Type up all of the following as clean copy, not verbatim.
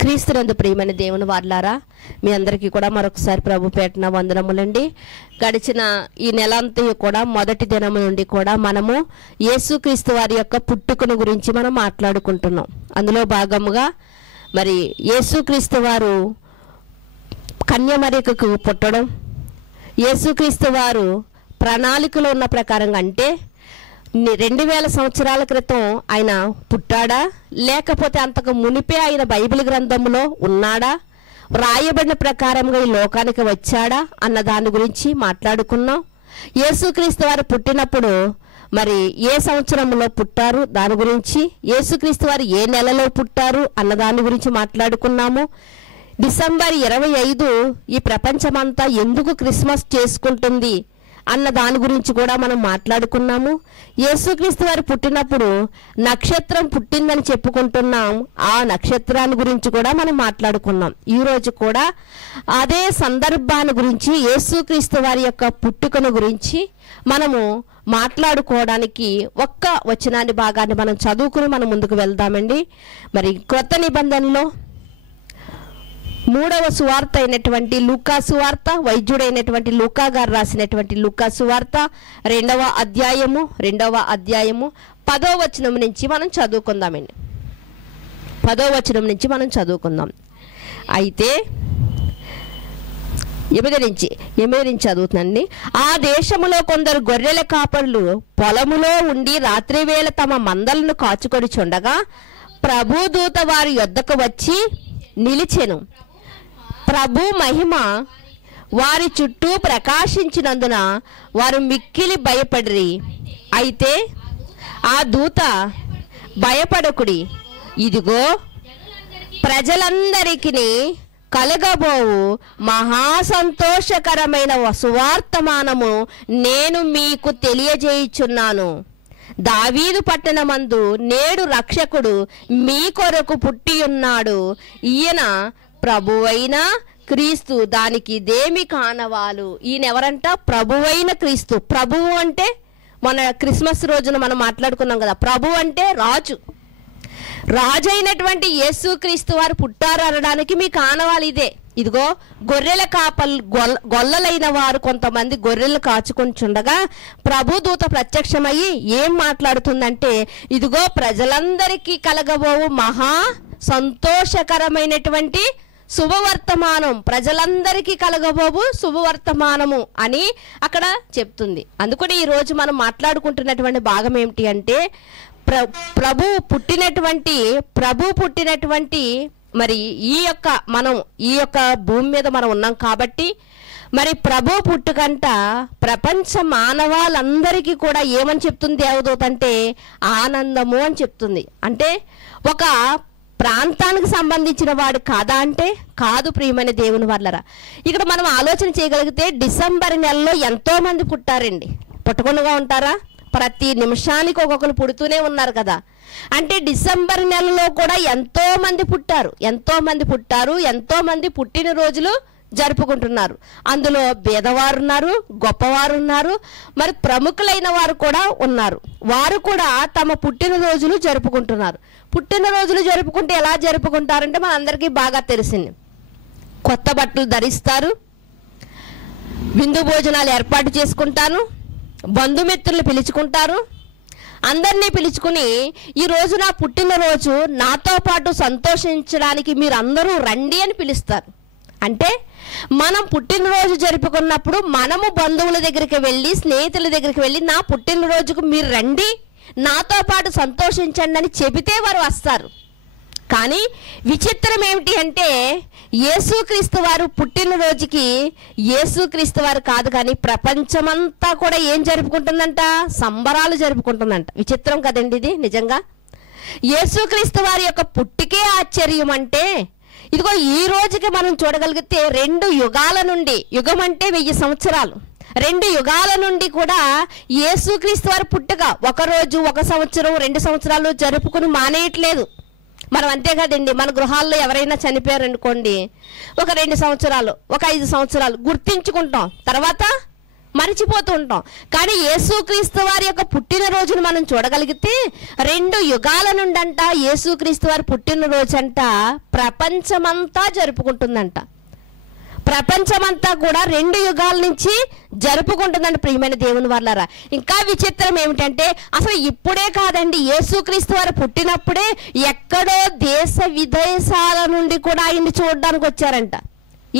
క్రీస్తునందు ప్రియమైన దేవుని వారలారా, మీ అందరికీ కూడా మరొకసారి ప్రభు పేటన వందనములండి. గడిచిన ఈ నెల అంతా కూడా మొదటి దినం నుండి కూడా మనము యేసుక్రీస్తు వారి యొక్క పుట్టుకను గురించి మనం మాట్లాడుకుంటున్నాం. అందులో భాగముగా మరి యేసుక్రీస్తు వారు కన్యమరియకు పుట్టడం, యేసుక్రీస్తు వారు ప్రణాళికలో ఉన్న ప్రకారంగా, అంటే 2000 సంవత్సరాల క్రితం ఆయన పుట్టాడా, లేకపోతే అంతకు మునిపే ఆయన బైబిల్ గ్రంథంలో ఉన్నాడా, వ్రాయబడిన ప్రకారంగా ఈ లోకానికి వచ్చాడా అన్న దాని గురించి మాట్లాడుకున్నాం. యేసుక్రీస్తు వారు పుట్టినప్పుడు మరి ఏ సంవత్సరంలో పుట్టారు దాని గురించి, యేసుక్రీస్తు వారు ఏ నెలలో పుట్టారు అన్న దాని గురించి మాట్లాడుకున్నాము. డిసెంబర్ 25 ఈ ప్రపంచమంతా ఎందుకు క్రిస్మస్ చేసుకుంటుంది అన్న దాని గురించి కూడా మనం మాట్లాడుకున్నాము. యేసుక్రీస్తు వారు పుట్టినప్పుడు నక్షత్రం పుట్టిందని చెప్పుకుంటున్నాం. ఆ నక్షత్రాన్ని గురించి కూడా మనం మాట్లాడుకున్నాం. ఈరోజు కూడా అదే సందర్భాన్ని గురించి, యేసుక్రీస్తు వారి యొక్క పుట్టుకను గురించి మనము మాట్లాడుకోవడానికి ఒక్క వచనాన్ని భాగాన్ని మనం చదువుకుని మనం ముందుకు వెళ్దామండి. మరి క్రొత్త నిబంధనలో 3వ సువార్త అయినటువంటి లూకా సువార్త, వైద్యుడైనటువంటి లూకా గారు రాసినటువంటి లూకా సువార్త 2వ అధ్యాయము 10వ వచనం నుంచి మనం చదువుకుందామండి. 10వ వచనం నుంచి మనం చదువుకుందాం. అయితే 8 నుంచి చదువుతుందండి. ఆ దేశములో కొందరు గొర్రెల కాపరులు పొలములో ఉండి రాత్రి వేళ తమ మందలను కాచుకొనిచుండగా ప్రభుదూత వారి యొద్దకు వచ్చి నిలిచెను. ప్రభు మహిమ వారి చుట్టూ ప్రకాశించినందున వారు మిక్కిలి భయపడిరి. అయితే ఆ దూత, భయపడకుడి, ఇదిగో ప్రజలందరికీ కలగబోవు మహా సంతోషకరమైన సువార్తమానము నేను మీకు తెలియజేయుచున్నాను. దావీదు పట్టణమందు నేడు రక్షకుడు మీ కొరకు పుట్టియున్నాడు. ఈయన ప్రభువైన క్రీస్తు, దానికి ఇదేమి కానవాలు. ఈయన ఎవరంట? ప్రభువైన క్రీస్తు. ప్రభువు అంటే మన క్రిస్మస్ రోజున మనం మాట్లాడుకున్నాం కదా, ప్రభు అంటే రాజు. రాజు అయినటువంటి యేసుక్రీస్తు వారు పుట్టారు అనడానికి మీకు ఆనవాలు ఇదే. ఇదిగో గొర్రెల గొల్లలైన వారు కొంతమంది గొర్రెలు కాచుకుంటుండగా ప్రభు దూత ప్రత్యక్షమయ్యి ఏం మాట్లాడుతుందంటే, ఇదిగో ప్రజలందరికీ కలగబోవు మహా సంతోషకరమైనటువంటి శుభవర్తమానం, ప్రజలందరికీ కలగబోవు శుభవర్తమానము అని అక్కడ చెప్తుంది. అందుకని ఈరోజు మనం మాట్లాడుకుంటున్నటువంటి భాగం ఏమిటి అంటే, ప్రభు పుట్టినటువంటి మరి ఈ యొక్క భూమి మీద మనం ఉన్నాం కాబట్టి, మరి ప్రభు పుట్టుకంట ప్రపంచ మానవాళ్ళందరికీ కూడా ఏమని చెప్తుంది దేవదూత అంటే ఆనందము అని చెప్తుంది. అంటే ఒక ప్రాంతానికి సంబంధించిన వాడు కాదా అంటే కాదు. ప్రియమైన దేవుని వాళ్ళరా, ఇక్కడ మనం ఆలోచన చేయగలిగితే డిసెంబర్ నెలలో ఎంతో మంది పుట్టారండి. పుట్టకుండా ఉంటారా? ప్రతి నిమిషానికి ఒక్కొక్కరు పుడుతూనే ఉన్నారు కదా. అంటే డిసెంబర్ నెలలో కూడా ఎంతో మంది పుట్టారు, ఎంతో మంది పుట్టినరోజులు జరుపుకుంటున్నారు. అందులో పేదవారు ఉన్నారు, గొప్పవారు ఉన్నారు, మరి ప్రముఖులైన వారు కూడా ఉన్నారు. వారు కూడా తమ పుట్టినరోజులు జరుపుకుంటున్నారు. పుట్టినరోజులు జరుపుకుంటే ఎలా జరుపుకుంటారంటే మన అందరికీ బాగా తెలిసింది. కొత్త బట్టలు ధరిస్తారు, విందు భోజనాలు ఏర్పాటు చేసుకుంటారు, బంధుమిత్రులు పిలుచుకుంటారు, అందరినీ పిలుచుకుని ఈరోజు నా పుట్టినరోజు, నాతో పాటు సంతోషించడానికి మీరు అందరూ రండి అని పిలుస్తారు. అంటే మనం పుట్టినరోజు జరుపుకున్నప్పుడు మనము బంధువుల దగ్గరికి వెళ్ళి, స్నేహితుల దగ్గరికి వెళ్ళి, నా పుట్టినరోజుకు మీరు రండి, నాతో పాటు సంతోషించండి అని చెబితే వారు వస్తారు. కానీ విచిత్రం ఏమిటి అంటే, యేసుక్రీస్తు వారు పుట్టినరోజుకి యేసుక్రీస్తు వారు కాదు కానీ ప్రపంచమంతా కూడా ఏం జరుపుకుంటుందంట? సంబరాలు జరుపుకుంటుందంట. విచిత్రం కదండి ఇది నిజంగా. యేసుక్రీస్తు వారి యొక్క పుట్టికే ఆశ్చర్యం. అంటే ఇదిగో ఈ రోజుకి మనం చూడగలిగితే 2 యుగాల నుండి, యుగం అంటే 1000 సంవత్సరాలు, 2 యుగాల నుండి కూడా యేసుక్రీస్తు వారి పుట్టుక ఒకరోజు, 1 సంవత్సరం, 2 సంవత్సరాలు జరుపుకుని మానేయట్లేదు. మనం అంతే కదండి, మన గృహాల్లో ఎవరైనా చనిపోయారు అనుకోండి, ఒక 2 సంవత్సరాలు, ఒక 5 సంవత్సరాలు గుర్తించుకుంటాం, తర్వాత మరిచిపోతూ ఉంటాం. కానీ యేసుక్రీస్తు వారి యొక్క పుట్టినరోజును మనం చూడగలిగితే 2 యుగాల నుండంట యేసుక్రీస్తు వారి పుట్టినరోజు అంట ప్రపంచమంతా జరుపుకుంటుందంట. ప్రపంచమంతా కూడా 2 యుగాల నుంచి జరుపుకుంటుందండి ప్రియమైన దేవుని వాళ్ళారా. ఇంకా విచిత్రం ఏమిటంటే అసలు ఇప్పుడే కాదండి, యేసుక్రీస్తు వారు పుట్టినప్పుడే ఎక్కడో దేశ విదేశాల నుండి కూడా ఆయన్ని చూడడానికి వచ్చారంట.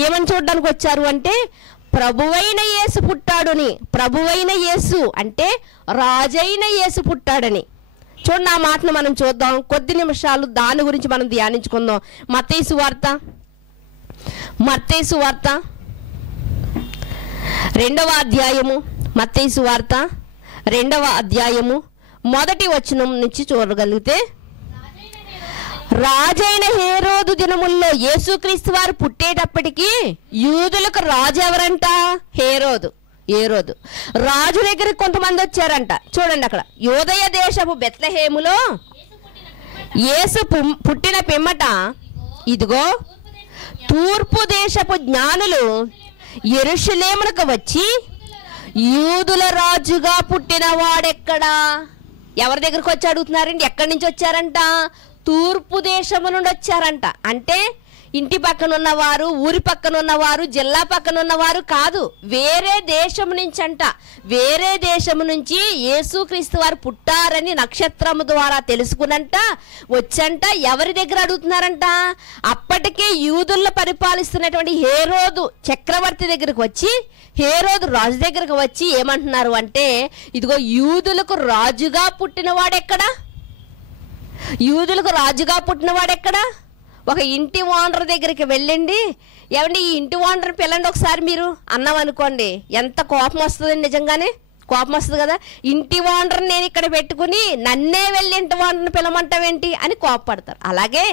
ఏమని చూడడానికి వచ్చారు అంటే ప్రభువైన యేసు పుట్టాడుని. ప్రభువైన యేసు అంటే రాజైన యేసు పుట్టాడని. చూడండి, ఆ మాటను మనం చూద్దాం, కొద్ది నిమిషాలు దాని గురించి మనం ధ్యానించుకుందాం. మత్తయి సువార్త 2వ అధ్యాయము, మత్తయి సువార్త 2వ అధ్యాయము 1వ వచనం నుంచి చూడగలిగితే, రాజైన హేరోదు దినముల్లో యేసుక్రీస్తు వారు పుట్టేటప్పటికి యూదులకు రాజు ఎవరంట? హేరోదు రాజు దగ్గరికి కొంతమంది వచ్చారంట. చూడండి, అక్కడ యూదయ దేశపు బెత్లెహేములో యేసు పుట్టిన పిమ్మట ఇదిగో తూర్పు దేశపు జ్ఞానులు యెరూషలేమునకు వచ్చి యూదుల రాజుగా పుట్టిన వాడెక్కడా? ఎవరి దగ్గరికి వచ్చి అడుగుతున్నారండి? ఎక్కడి నుంచి వచ్చారంట? తూర్పు దేశము నుండి వచ్చారంట. అంటే ఇంటి పక్కన ఉన్నవారు, ఊరి పక్కన ఉన్నవారు, జిల్లా పక్కన ఉన్నవారు కాదు, వేరే దేశము నుంచి అంట. వేరే దేశము నుంచి యేసుక్రీస్తు వారు పుట్టారని నక్షత్రము ద్వారా తెలుసుకునంట వచ్చంట. ఎవరి దగ్గర అడుగుతున్నారంట? అప్పటికే యూదులను పరిపాలిస్తున్నటువంటి హేరోదు చక్రవర్తి దగ్గరకు వచ్చి, హేరోదు రాజు దగ్గరకు వచ్చి ఏమంటున్నారు అంటే, ఇదిగో యూదులకు రాజుగా పుట్టినవాడెక్కడా? యూదులకు రాజుగా పుట్టినవాడెక్కడా? ఒక ఇంటి ఓనర్ దగ్గరికి వెళ్ళండి, ఏమండి ఈ ఇంటి ఓనర్ పిల్లండి ఒకసారి మీరు అన్నాం అనుకోండి, ఎంత కోపం వస్తుందండి. నిజంగానే కోపం వస్తుంది కదా. ఇంటి ఓనర్ నేను ఇక్కడ పెట్టుకుని నన్నే వెళ్ళి ఇంటి ఓనర్ని పిలమంటావేంటి అని కోపపడతారు. అలాగే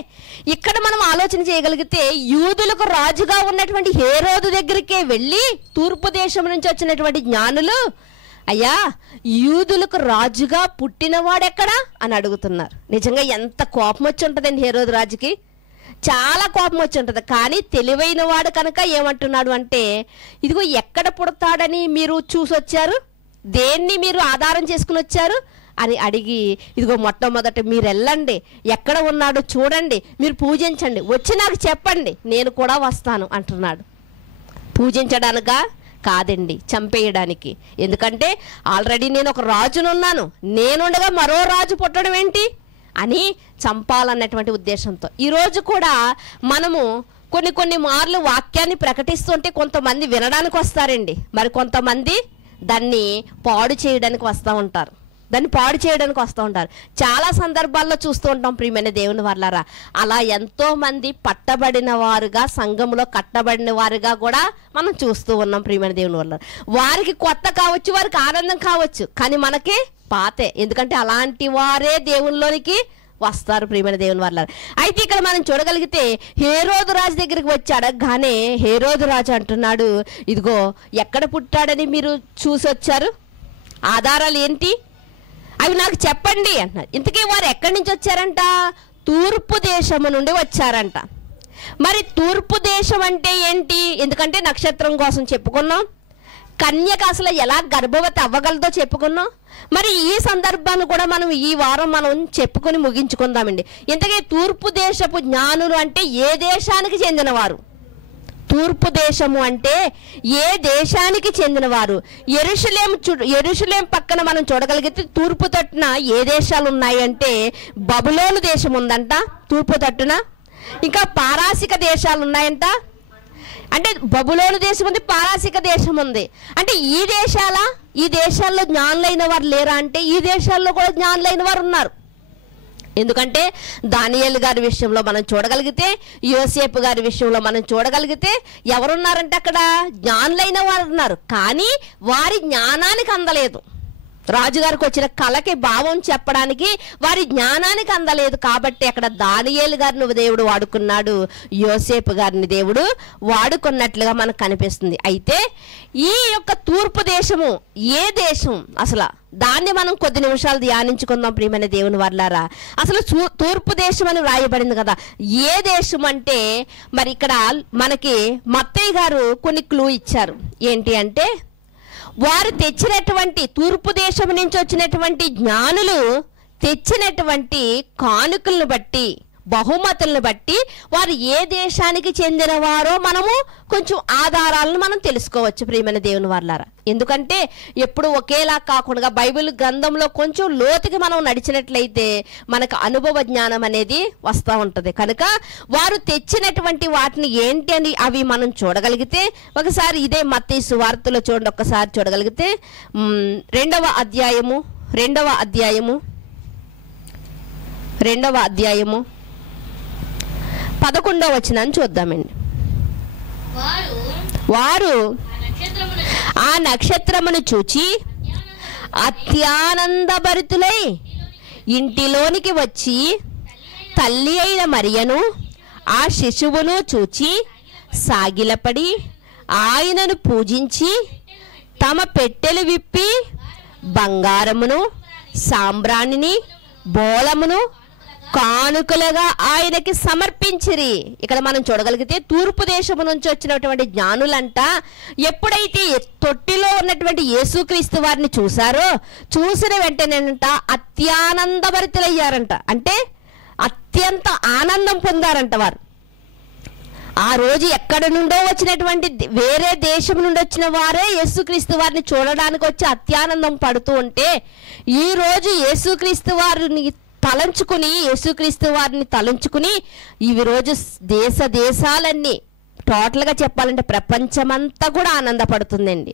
ఇక్కడ మనం ఆలోచన చేయగలిగితే యూదులకు రాజుగా ఉన్నటువంటి హేరోదు దగ్గరికే వెళ్ళి తూర్పు దేశం నుంచి వచ్చినటువంటి జ్ఞానులు, అయ్యా యూదులకు రాజుగా పుట్టినవాడెక్కడా అని అడుగుతున్నారు. నిజంగా ఎంత కోపం వచ్చి ఉంటుందండి హేరోదు రాజుకి, చాలా కోపం వచ్చి ఉంటుంది. కానీ తెలివైన వాడు కనుక ఏమంటున్నాడు అంటే, ఇదిగో ఎక్కడ పుడతాడని మీరు చూసొచ్చారు, దేన్ని మీరు ఆధారం చేసుకుని వచ్చారు అని అడిగి, ఇదిగో మొట్టమొదట మీరు వెళ్ళండి, ఎక్కడ ఉన్నాడో చూడండి, మీరు పూజించండి, వచ్చి నాకు చెప్పండి, నేను కూడా వస్తాను అంటున్నాడు. పూజించడానికా? కాదండి, చంపేయడానికి. ఎందుకంటే ఆల్రెడీ నేను ఒక రాజునున్నాను, నేనుండగా మరో రాజు పుట్టడం ఏంటి అని చంపాలన్నటువంటి ఉద్దేశంతో. ఈరోజు కూడా మనము కొన్ని మార్లు వాక్యాన్ని ప్రకటిస్తుంటే కొంతమంది వినడానికి వస్తారండి, మరి కొంతమంది దాన్ని పాడు చేయడానికి వస్తూ ఉంటారు. చాలా సందర్భాల్లో చూస్తూ ఉంటాం ప్రియమైన దేవుని వాళ్ళారా. అలా ఎంతోమంది పట్టబడిన వారుగా, సంఘంలో కట్టబడిన వారుగా కూడా మనం చూస్తూ ఉన్నాం ప్రియమైన దేవుని వాళ్ళారా. వారికి కొత్త కావచ్చు, వారికి ఆనందం కావచ్చు, కానీ మనకి పాతే. ఎందుకంటే అలాంటి వారే దేవునిలోనికి వస్తారు ప్రియమైన దేవుని వాళ్ళారా. అయితే ఇక్కడ మనం చూడగలిగితే హేరోదు రాజు దగ్గరికి వచ్చి అడగగానే హేరోదు రాజు అంటున్నాడు, ఇదిగో ఎక్కడ పుట్టాడని మీరు చూసి వచ్చారు, ఆధారాలు ఏంటి అవి నాకు చెప్పండి అంటున్నారు. ఇంతకీ వారు ఎక్కడి నుంచి వచ్చారంట? తూర్పు దేశము నుండి వచ్చారంట. మరి తూర్పు దేశం అంటే ఏంటి? ఎందుకంటే నక్షత్రం కోసం చెప్పుకున్నాం, కన్యక అసలు ఎలా గర్భవతి అవ్వగలదో చెప్పుకున్నాం. మరి ఈ సందర్భాన్ని కూడా మనం ఈ వారం మనం చెప్పుకొని ముగించుకుందామండి. ఇంతకీ తూర్పు దేశపు జ్ఞానులు అంటే ఏ దేశానికి చెందినవారు? తూర్పు దేశము అంటే ఏ దేశానికి చెందినవారు? యెరూషలేం పక్కన మనం చూడగలిగితే తూర్పు తట్టున ఏ దేశాలు ఉన్నాయంటే బబులోను దేశం ఉందంట తూర్పు తట్టున, ఇంకా పారాసిక దేశాలు ఉన్నాయంట. అంటే బబులోను దేశం ఉంది, పారాసిక దేశం ఉంది. అంటే ఈ దేశాల్లో జ్ఞానులైన వారు లేరా అంటే ఈ దేశాల్లో కూడా జ్ఞానులైన వారు ఉన్నారు. ఎందుకంటే దానియేలు గారి విషయంలో మనం చూడగలిగితే, యోసేపు గారి విషయంలో మనం చూడగలిగితే ఎవరున్నారంటే అక్కడ జ్ఞానులైన వారు ఉన్నారు, కానీ వారి జ్ఞానానికి అందలేదు. రాజుగారికి వచ్చిన కళకి భావం చెప్పడానికి వారి జ్ఞానానికి అందలేదు కాబట్టి అక్కడ దానియేలు గారిని దేవుడు వాడుకున్నాడు, యోసేపు గారిని దేవుడు వాడుకున్నట్లుగా మనకు కనిపిస్తుంది. అయితే ఈ యొక్క తూర్పు దేశము ఏ దేశం అసలు, దాన్ని మనం కొద్ది నిమిషాలు ధ్యానించుకుందాం ప్రియమైన దేవుని వర్లారా. అసలు తూర్పు దేశం అని వ్రాయబడింది కదా, ఏ దేశం అంటే మరి ఇక్కడ మనకి మత్తయ్య గారు కొన్ని క్లూ ఇచ్చారు. ఏంటి అంటే, వారు తెచ్చినటువంటి తూర్పు దేశం నుంచి వచ్చినటువంటి జ్ఞానులు తెచ్చినటువంటి కానుకలను బట్టి, బహుమతులను బట్టి వారు ఏ దేశానికి చెందినవారో మనము కొంచెం ఆధారాలను మనం తెలుసుకోవచ్చు ప్రియమైన దేవుని వర్లారా. ఎందుకంటే ఎప్పుడు ఒకేలా కాకుండా బైబిల్ గ్రంథంలో కొంచెం లోతుకి మనం నడిచినట్లయితే మనకు అనుభవ జ్ఞానం అనేది వస్తూ ఉంటుంది. కనుక వారు తెచ్చినటువంటి వాటిని ఏంటి అని అవి మనం చూడగలిగితే, ఒకసారి ఇదే మత్తయి సువార్తలో చూడండి, ఒక్కసారి చూడగలిగితే రెండవ అధ్యాయము 11వ వచనాన్ని చూద్దామండి. వారు ఆ నక్షత్రమును చూచి అత్యానందభరితులై ఇంటిలోనికి వచ్చి తల్లి అయిన మరియను ఆ శిశువును చూచి సాగిలపడి ఆయనను పూజించి తమ పెట్టెలు విప్పి బంగారమును, సాంబ్రాణిని, బోళమును కానుకలుగా ఆయనకి సమర్పించిరి. ఇక్కడ మనం చూడగలిగితే తూర్పు దేశము నుంచి వచ్చినటువంటి జ్ఞానులంట ఎప్పుడైతే తొట్టిలో ఉన్నటువంటి యేసుక్రీస్తు వారిని చూసారో, చూసిన వెంటనేనంట అత్యానందభరితులయ్యారంట. అంటే అత్యంత ఆనందం పొందారంట వారు. ఆ రోజు ఎక్కడ నుండో వచ్చినటువంటి వేరే దేశం నుండి వచ్చిన వారే యేసుక్రీస్తు వారిని చూడడానికి వచ్చి అత్యానందం పడుతూ ఉంటే, ఈ రోజు యేసుక్రీస్తు వారిని తలంచుకుని, యేసుక్రీస్తు వారిని తలంచుకుని ఈ రోజు దేశాలన్నీ, టోటల్గా చెప్పాలంటే ప్రపంచమంతా కూడా ఆనందపడుతుందండి.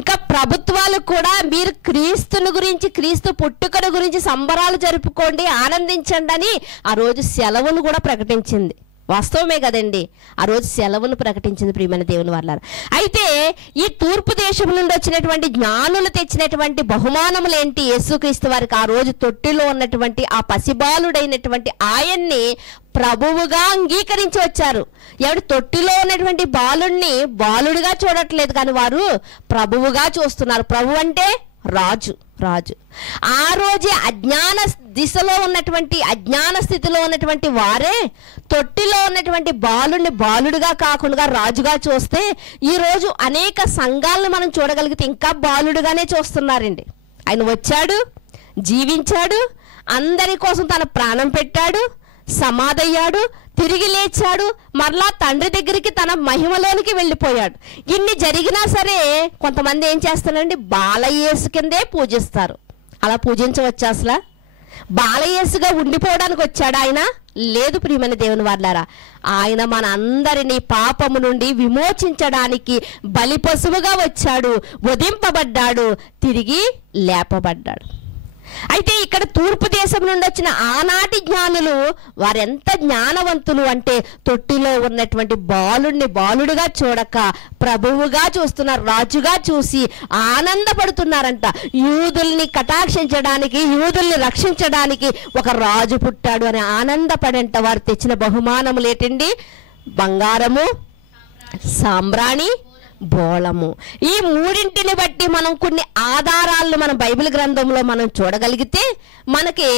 ఇంకా ప్రభుత్వాలు కూడా మీరు క్రీస్తుని గురించి, క్రీస్తు పుట్టుకను గురించి సంబరాలు జరుపుకోండి, ఆనందించండి అని ఆ రోజు సెలవును కూడా ప్రకటించింది. వాస్తవమే కదండి, ఆ రోజు సెలవును ప్రకటించింది ప్రియమైన దేవుని వర్లారా. అయితే ఈ తూర్పు దేశం నుండి వచ్చినటువంటి జ్ఞానులు తెచ్చినటువంటి బహుమానములు ఏంటి? యేసుక్రీస్తు వారికి ఆ రోజు తొట్టిలో ఉన్నటువంటి ఆ పసిబాలుడైనటువంటి ఆయన్ని ప్రభువుగా అంగీకరించి వచ్చారు. ఎవడు తొట్టిలో ఉన్నటువంటి బాలుడిని బాలుడిగా చూడట్లేదు, కానీ వారు ప్రభువుగా చూస్తున్నారు. ప్రభు అంటే రాజు. ఆ రోజే అజ్ఞాన దిశలో ఉన్నటువంటి, అజ్ఞాన స్థితిలో ఉన్నటువంటి వారే తొట్టిలో ఉన్నటువంటి బాలుడిని బాలుడిగా కాకుండా రాజుగా చూస్తే, ఈరోజు అనేక సంఘాలను మనం చూడగలిగితే ఇంకా బాలుడిగానే చూస్తున్నారండి. ఆయన వచ్చాడు, జీవించాడు, అందరి కోసం తన ప్రాణం పెట్టాడు, సమాధయ్యాడు, తిరిగి లేచాడు, మరలా తండ్రి దగ్గరికి తన మహిమలోనికి వెళ్ళిపోయాడు. ఇన్ని జరిగినా సరే కొంతమంది ఏం చేస్తారండి, బాలయేసు కిందే పూజిస్తారు. అలా పూజించవచ్చు? అసలు బాలయేసుగా ఉండిపోవడానికి వచ్చాడు ఆయన? లేదు ప్రియమైన దేవుని వర్లారా. ఆయన మన అందరినీ పాపము నుండి విమోచించడానికి బలి పశువుగా వచ్చాడు, వధింపబడ్డాడు, తిరిగి లేపబడ్డాడు. అయితే ఇక్కడ తూర్పు దేశం నుండి వచ్చిన ఆనాటి జ్ఞానులు వారెంత జ్ఞానవంతులు అంటే, తొట్టిలో ఉన్నటువంటి బాలుడిని బాలుడుగా చూడక ప్రభువుగా చూస్తున్నారు, రాజుగా చూసి ఆనందపడుతున్నారంట. యూదుల్ని కటాక్షించడానికి, యూదుల్ని రక్షించడానికి ఒక రాజు పుట్టాడు అని ఆనందపడంట. వారు తెచ్చిన బహుమానములు ఏంటండి? బంగారము, సాంబ్రాణి, బోళము. ఈ మూడింటిని బట్టి మనం కొన్ని ఆధారాలను మన బైబిల్ గ్రంథంలో మనం చూడగలిగితే, మనకి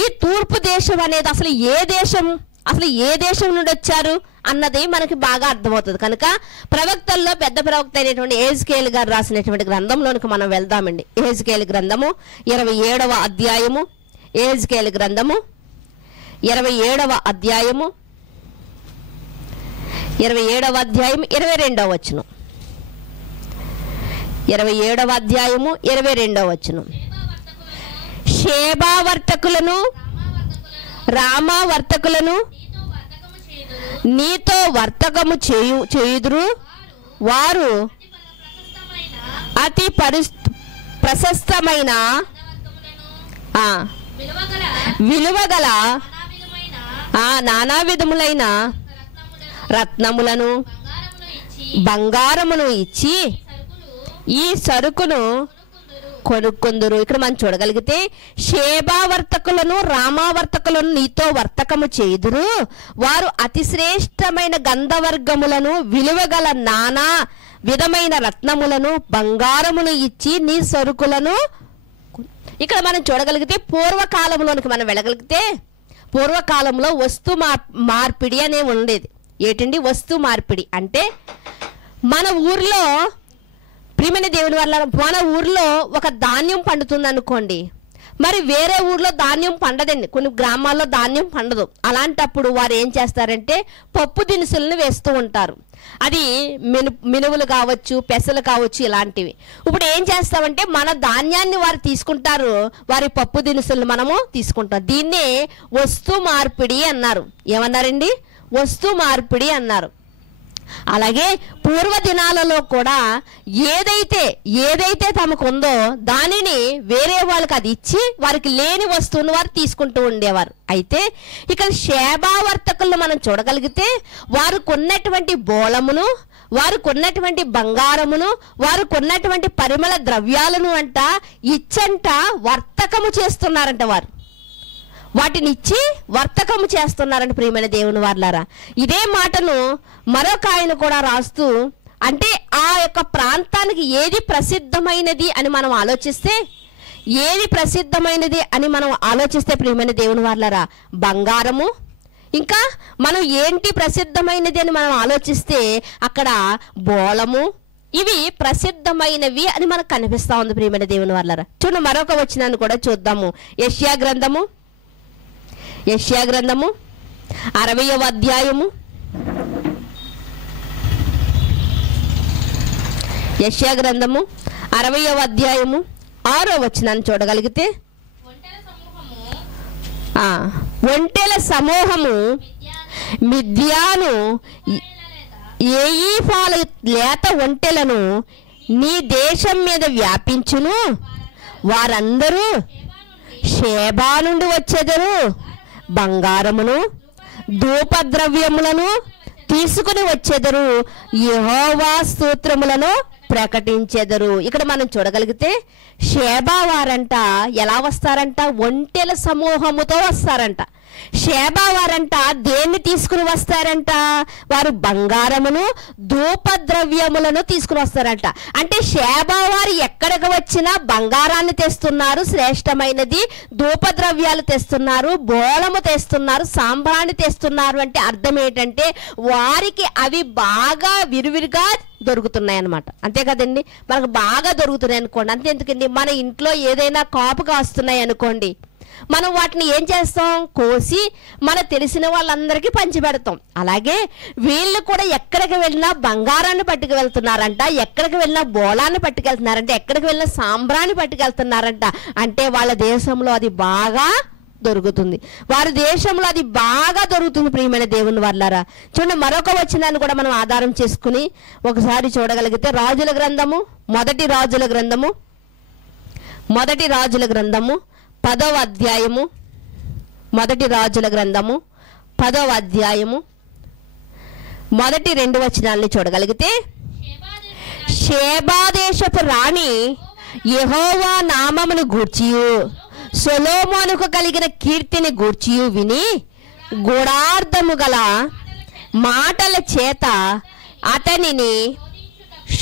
ఈ తూర్పు దేశం అనేది అసలు ఏ దేశం, అసలు ఏ దేశం నుండి వచ్చారు అన్నది మనకి బాగా అర్థమవుతుంది. కనుక ప్రవక్తల్లో పెద్ద ప్రవక్త అయినటువంటి యెహెజ్కేలు గారు రాసినటువంటి గ్రంథంలోనికి మనం వెళ్దామండి. యెహెజ్కేలు గ్రంథము 27వ అధ్యాయము, యెహెజ్కేలు గ్రంథము 27వ అధ్యాయము 22వ వచనం. 27వ అధ్యాయము 22వ వచనం. షేబా వర్తకులను, రామా వర్తకులను నీతో వర్తకము చేయుదురు. వారు అతి ప్రశస్తమైన విలువగల నానా విధములైన రత్నములను, బంగారమును ఇచ్చి ఈ సరుకును కొనుక్కొందురు. ఇక్కడ మనం చూడగలిగితే షేబా వర్తకులను రామావర్తకులను నీతో వర్తకము చేయుదురు, వారు అతి శ్రేష్టమైన గంధవర్గములను విలువగల నానా విధమైన రత్నములను బంగారమును ఇచ్చి నీ సరుకులను. ఇక్కడ మనం చూడగలిగితే పూర్వకాలంలోనికి మనం వెళ్ళగలిగితే పూర్వకాలంలో వస్తు మార్పిడి అనే ఉండేది. ఏంటండి వస్తు మార్పిడి అంటే, మన ఊర్లో ప్రియమైన దేవుని వల్ల మన ఊర్లో ఒక ధాన్యం పండుతుంది అనుకోండి, మరి వేరే ఊర్లో ధాన్యం పండదండి, కొన్ని గ్రామాల్లో ధాన్యం పండదు. అలాంటప్పుడు వారు ఏం చేస్తారంటే పప్పు దినుసులను వేస్తూ ఉంటారు. అది మినువులు కావచ్చు, పెసలు కావచ్చు, ఇలాంటివి. ఇప్పుడు ఏం చేస్తామంటే మన ధాన్యాన్ని వారు తీసుకుంటారు, వారి పప్పు దినుసులను మనము తీసుకుంటాం. దీన్నే వస్తు మార్పిడి అన్నారు. ఏమన్నారండి? వస్తు మార్పిడి అన్నారు. అలాగే పూర్వ దినాలలో కూడా ఏదైతే తమకు ఉందో దానిని వేరే వాళ్ళకి అది ఇచ్చి వారికి లేని వస్తువును వారు తీసుకుంటూ ఉండేవారు. అయితే ఇక్కడ షేబా వర్తకులను మనం చూడగలిగితే వారు కొన్నటువంటి బోళమును, వారు కొన్నటువంటి బంగారమును, వారు కొన్నటువంటి పరిమళ ద్రవ్యాలను అంట ఇచ్చంట వర్తకము చేస్తున్నారంట. వారు వాటిని ఇచ్చి వర్తకము చేస్తున్నారంట. ప్రియమైన దేవుని వారలారా, ఇదే మాటను మరొక ఆయన కూడా రాస్తూ, అంటే ఆ యొక్క ప్రాంతానికి ఏది ప్రసిద్ధమైనది అని మనం ఆలోచిస్తే, ప్రియమైన దేవుని వారలారా, బంగారము, ఇంకా మనం ఏంటి ప్రసిద్ధమైనది అని మనం ఆలోచిస్తే అక్కడ బోళము, ఇవి ప్రసిద్ధమైనవి అని మనకు కనిపిస్తా ఉంది. ప్రియమైన దేవుని వారలారా, చూడండి మరొక వచనాన్ని కూడా చూద్దాము. యెషయా గ్రంథము 60వ అధ్యాయము, యెషయా గ్రంథము 60వ అధ్యాయము 6వ వచనాన్ని చూడగలిగితే, ఒంటెల సమూహము మిద్యాను ఏయిఫాల లేత ఒంటెలను నీ దేశం మీద వ్యాపించును, వారందరూ షేబా నుండి వచ్చెదరు, బంగారమును ధూపద్రవ్యములను తీసుకుని వచ్చెదరు, యెహోవా స్తోత్రములను ప్రకటించెదరు. ఇక్కడ మనం చూడగలిగితే షేబా వారంట ఎలా వస్తారంట? ఒంటెల సమూహముతో వస్తారంట. షేబా వారంట దేన్ని తీసుకుని వస్తారంట? వారు బంగారమును ధూపద్రవ్యములను తీసుకుని వస్తారంట. అంటే షేబా వారు ఎక్కడికి వచ్చినా బంగారాన్ని తెస్తున్నారు, శ్రేష్టమైనది ధూపద్రవ్యాలు తెస్తున్నారు, బోళము తెస్తున్నారు, సాంబ్రాణి తెస్తున్నారు. అంటే అర్థం ఏంటంటే వారికి అవి బాగా విరివిరిగా దొరుకుతున్నాయి అన్నమాట. అంతే కదండి, మనకు బాగా దొరుకుతున్నాయి అనుకోండి. అంతే ఎందుకండి, మన ఇంట్లో ఏదైనా కాపు కాస్తున్నాయి అనుకోండి, మనం వాటిని ఏం చేస్తాం? కోసి మన తెలిసిన వాళ్ళందరికీ పంచిపెడతాం. అలాగే వీళ్ళు కూడా ఎక్కడికి వెళ్ళినా బంగారాన్ని పట్టుకు వెళ్తున్నారంట, ఎక్కడికి వెళ్ళినా బోళాన్ని పట్టుకెళ్తున్నారంట, ఎక్కడికి వెళ్ళినా సాంబ్రాన్ని పట్టుకెళ్తున్నారంట. అంటే వాళ్ళ దేశంలో అది బాగా దొరుకుతుంది, వారి దేశంలో అది బాగా దొరుకుతుంది. ప్రియమైన దేవుని వారలారా, చూడండి మరొక వచనాన్ని కూడా మనం ఆధారం చేసుకుని ఒకసారి చూడగలిగితే రాజుల గ్రంథము, మొదటి రాజుల గ్రంథము 10వ అధ్యాయము, మొదటి రాజుల గ్రంథము 10వ అధ్యాయము మొదటి 2 వచనాలని చూడగలిగితే, షేబా దేశపు రాణి యెహోవా నామమును గూర్చియు సొలొమోనుకు కలిగిన కీర్తిని గూర్చియు విని గూఢార్థము గల మాటల చేత అతనిని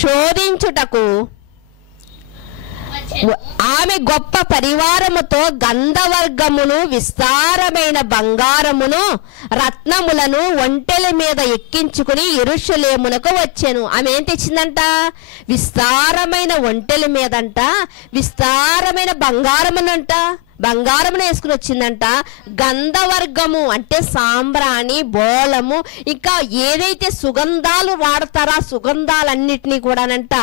శోధించుటకు ఆమె గొప్ప పరివారముతో గంధవర్గమును విస్తారమైన బంగారమును రత్నములను ఒంటెల మీద ఎక్కించుకుని యెరూషలేమునకు వచ్చెను. ఆమె ఏం తెచ్చిందంట? విస్తారమైన ఒంటెల మీదంట విస్తారమైన బంగారమును వేసుకుని వచ్చిందంట. గంధవర్గము అంటే సాంబ్రాణి, బోళము, ఇంకా ఏదైతే సుగంధాలు వాడతారో ఆ సుగంధాలన్నిటినీ కూడానంట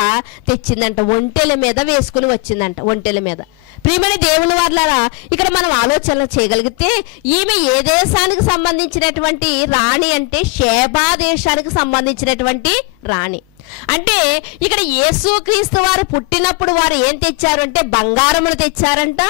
తెచ్చిందంట. ఒంటెల మీద వేసుకుని వచ్చిందంట, ఒంటెల మీద. ప్రియమైన దేవుని వారలారా, ఇక్కడ మనం ఆలోచన చేయగలిగితే ఈమె ఏ దేశానికి సంబంధించినటువంటి రాణి అంటే షేబా దేశానికి సంబంధించినటువంటి రాణి. అంటే ఇక్కడ యేసుక్రీస్తు వారు పుట్టినప్పుడు వారు ఏం తెచ్చారు అంటే బంగారమును తెచ్చారంట,